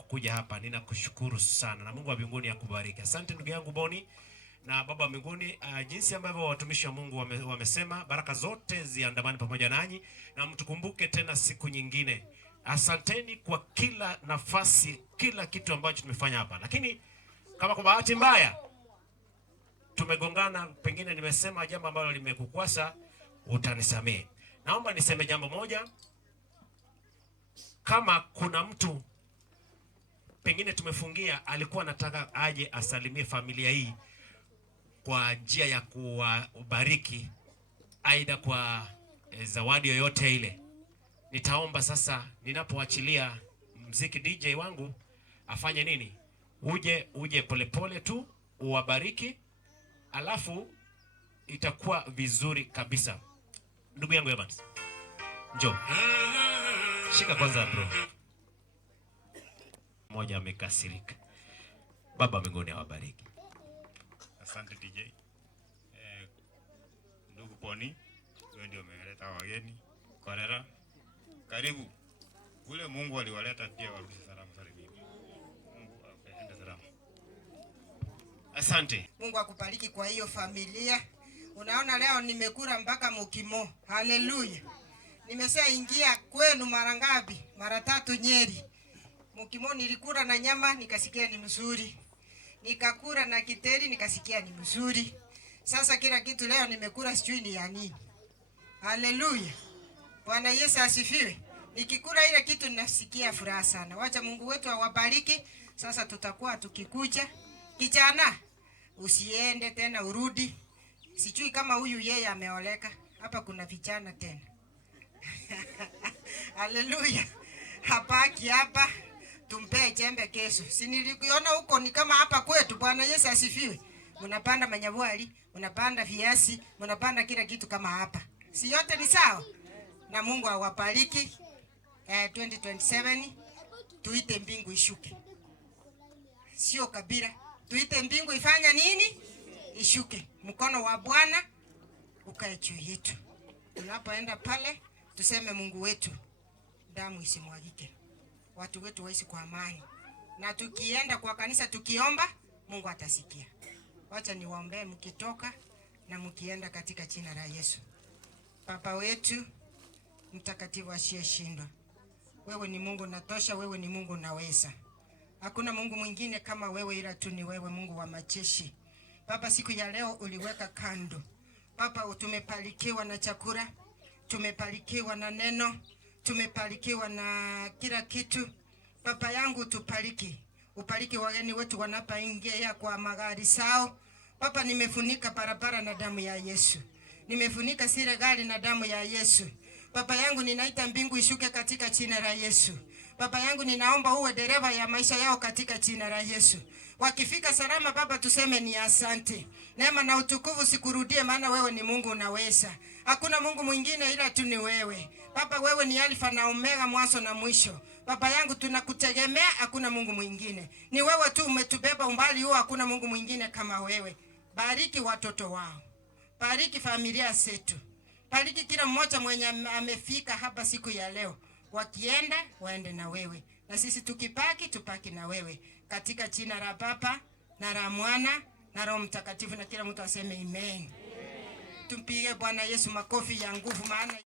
kuja hapa. Ninakushukuru sana na Mungu wa mbinguni akubariki. Asante ndugu yangu Boni na Baba wa mbinguni, jinsi ambavyo watumishi wa Mungu wamesema, baraka zote ziandamane pamoja nanyi na mtukumbuke tena siku nyingine. Asanteni kwa kila nafasi, kila kitu ambacho tumefanya hapa. Lakini kama kwa bahati mbaya tumegongana, pengine nimesema jambo ambalo limekukwasa, utanisamee. Naomba niseme jambo moja. Kama kuna mtu pengine tumefungia alikuwa anataka aje asalimie familia hii kwa njia ya kuwabariki, aidha kwa zawadi yoyote ile, nitaomba sasa ninapoachilia mziki DJ wangu afanye nini? Uje polepole tu uwabariki, alafu itakuwa vizuri kabisa. Ndugu yangu Evans, njoo. Shika kwanza bro. Mmoja amekasirika. Baba mbinguni awabariki. Asante DJ. Ndugu Boni, wewe ndio umeleta wageni. Korera, karibu. Ule Mungu aliwaleta pia warudishe salama salimini. Mungu apende salama. Asante. Mungu akubariki kwa hiyo familia. Unaona leo nimekula mpaka mukimo. Haleluya. Nimeshaingia kwenu mara ngapi? Mara 3 Nyeri. Mukimo nilikula na nyama nikasikia ni mzuri. Nikakula na kiteri nikasikia ni mzuri. Sasa kila kitu leo nimekula sijui ni ya nini. Haleluya. Bwana Yesu asifiwe. Nikikula ile kitu ninasikia furaha sana. Wacha Mungu wetu awabariki. Sasa tutakuwa tukikuja. Kijana, usiende tena urudi. Sijui kama huyu yeye ameoleka. Hapa kuna vijana tena. Haleluya. Habaki hapa. Tumpe jembe kesho. Si nilikiona huko ni kama hapa kwetu. Bwana Yesu asifiwe. Mnapanda manyabwali, mnapanda viazi, mnapanda kila kitu kama hapa. Si yote ni sawa? Na Mungu awabariki. 2027 tuite mbingu ishuke. Sio kabila. Tuite mbingu ifanya nini? Ishuke. Mkono wa Bwana ukae juu yetu. Tunapoenda pale tuseme Mungu wetu damu isimwagike, watu wetu waishi kwa amani, na tukienda kwa kanisa tukiomba, Mungu atasikia. Wacha niwaombee mkitoka na mkienda katika jina la Yesu. Baba wetu mtakatifu asiyeshindwa, wewe ni Mungu natosha, wewe ni Mungu naweza. Hakuna Mungu mwingine kama wewe, ila tu ni wewe, Mungu wa majeshi. Baba, siku ya leo uliweka kando. Baba, tumepalikiwa na chakula, tumepalikiwa na neno, tumepalikiwa na kila kitu. Baba yangu, tupaliki. Upaliki wageni wetu wanapoingia kwa magari sao. Baba, nimefunika barabara na damu ya Yesu. Nimefunika zile gari na damu ya Yesu. Baba yangu, ninaita mbingu ishuke katika jina la Yesu. Baba yangu, ninaomba uwe dereva ya maisha yao katika jina la Yesu. Wakifika salama Baba, tuseme ni asante. Neema na utukufu sikurudie, maana wewe ni Mungu unaweza. Hakuna Mungu mwingine ila tu ni wewe. Baba, wewe ni Alfa na Omega, mwanzo na mwisho. Baba yangu, tunakutegemea, hakuna Mungu mwingine. Ni wewe tu umetubeba umbali huo, hakuna Mungu mwingine kama wewe. Bariki watoto wao. Bariki familia zetu. Bariki kila mmoja mwenye amefika hapa siku ya leo. Wakienda waende na wewe, na sisi tukipaki tupaki na wewe, katika jina la Baba na la Mwana na Roho Mtakatifu, na kila mtu aseme amen. Tumpige Bwana Yesu makofi ya nguvu, maana